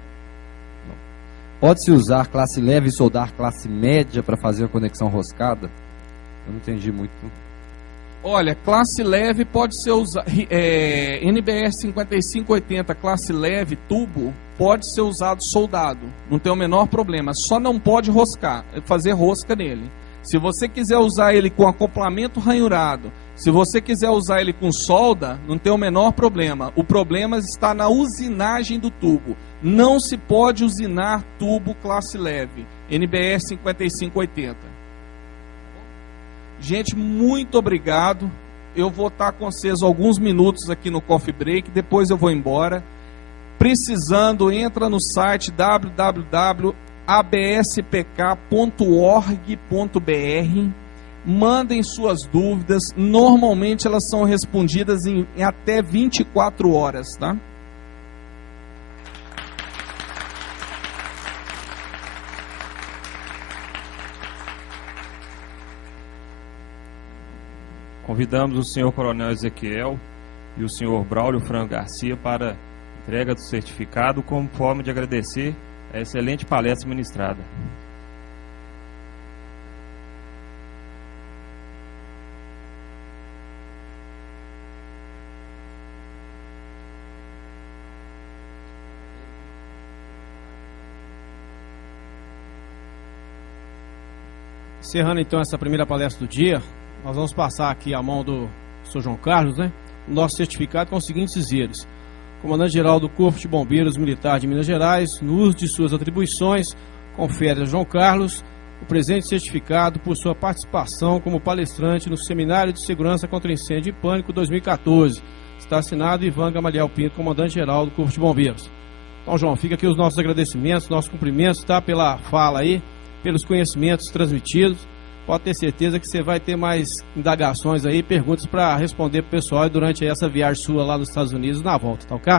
Pode-se usar classe leve e soldar classe média para fazer a conexão roscada? Eu não entendi muito. Olha, classe leve pode ser usada, NBR 5580, classe leve, tubo, pode ser usado soldado, não tem o menor problema, só não pode fazer rosca nele. Se você quiser usar ele com acoplamento ranhurado, se você quiser usar ele com solda, não tem o menor problema. O problema está na usinagem do tubo. Não se pode usinar tubo classe leve, NBR 5580. Gente, muito obrigado. Eu vou estar com vocês alguns minutos aqui no coffee break, depois eu vou embora. Precisando, entra no site www.abspk.org.br, mandem suas dúvidas, normalmente elas são respondidas em até 24 horas, tá? Convidamos o senhor Coronel Ezequiel e o senhor Braulio Franco Garcia para entrega do certificado como forma de agradecer a excelente palestra ministrada. Encerrando então essa primeira palestra do dia, nós vamos passar aqui a mão do Sr. João Carlos, né? O nosso certificado com os seguintes dizeres: Comandante-Geral do Corpo de Bombeiros Militar de Minas Gerais, no uso de suas atribuições, confere a João Carlos o presente certificado por sua participação como palestrante no Seminário de Segurança contra Incêndio e Pânico 2014. Está assinado Ivan Gamaliel Pinto, Comandante-Geral do Corpo de Bombeiros. Então, João, fica aqui os nossos agradecimentos, nossos cumprimentos, tá? Pela fala aí, pelos conhecimentos transmitidos. Pode ter certeza que você vai ter mais indagações aí, perguntas para responder para o pessoal durante essa viagem sua lá nos Estados Unidos na volta, tá ok?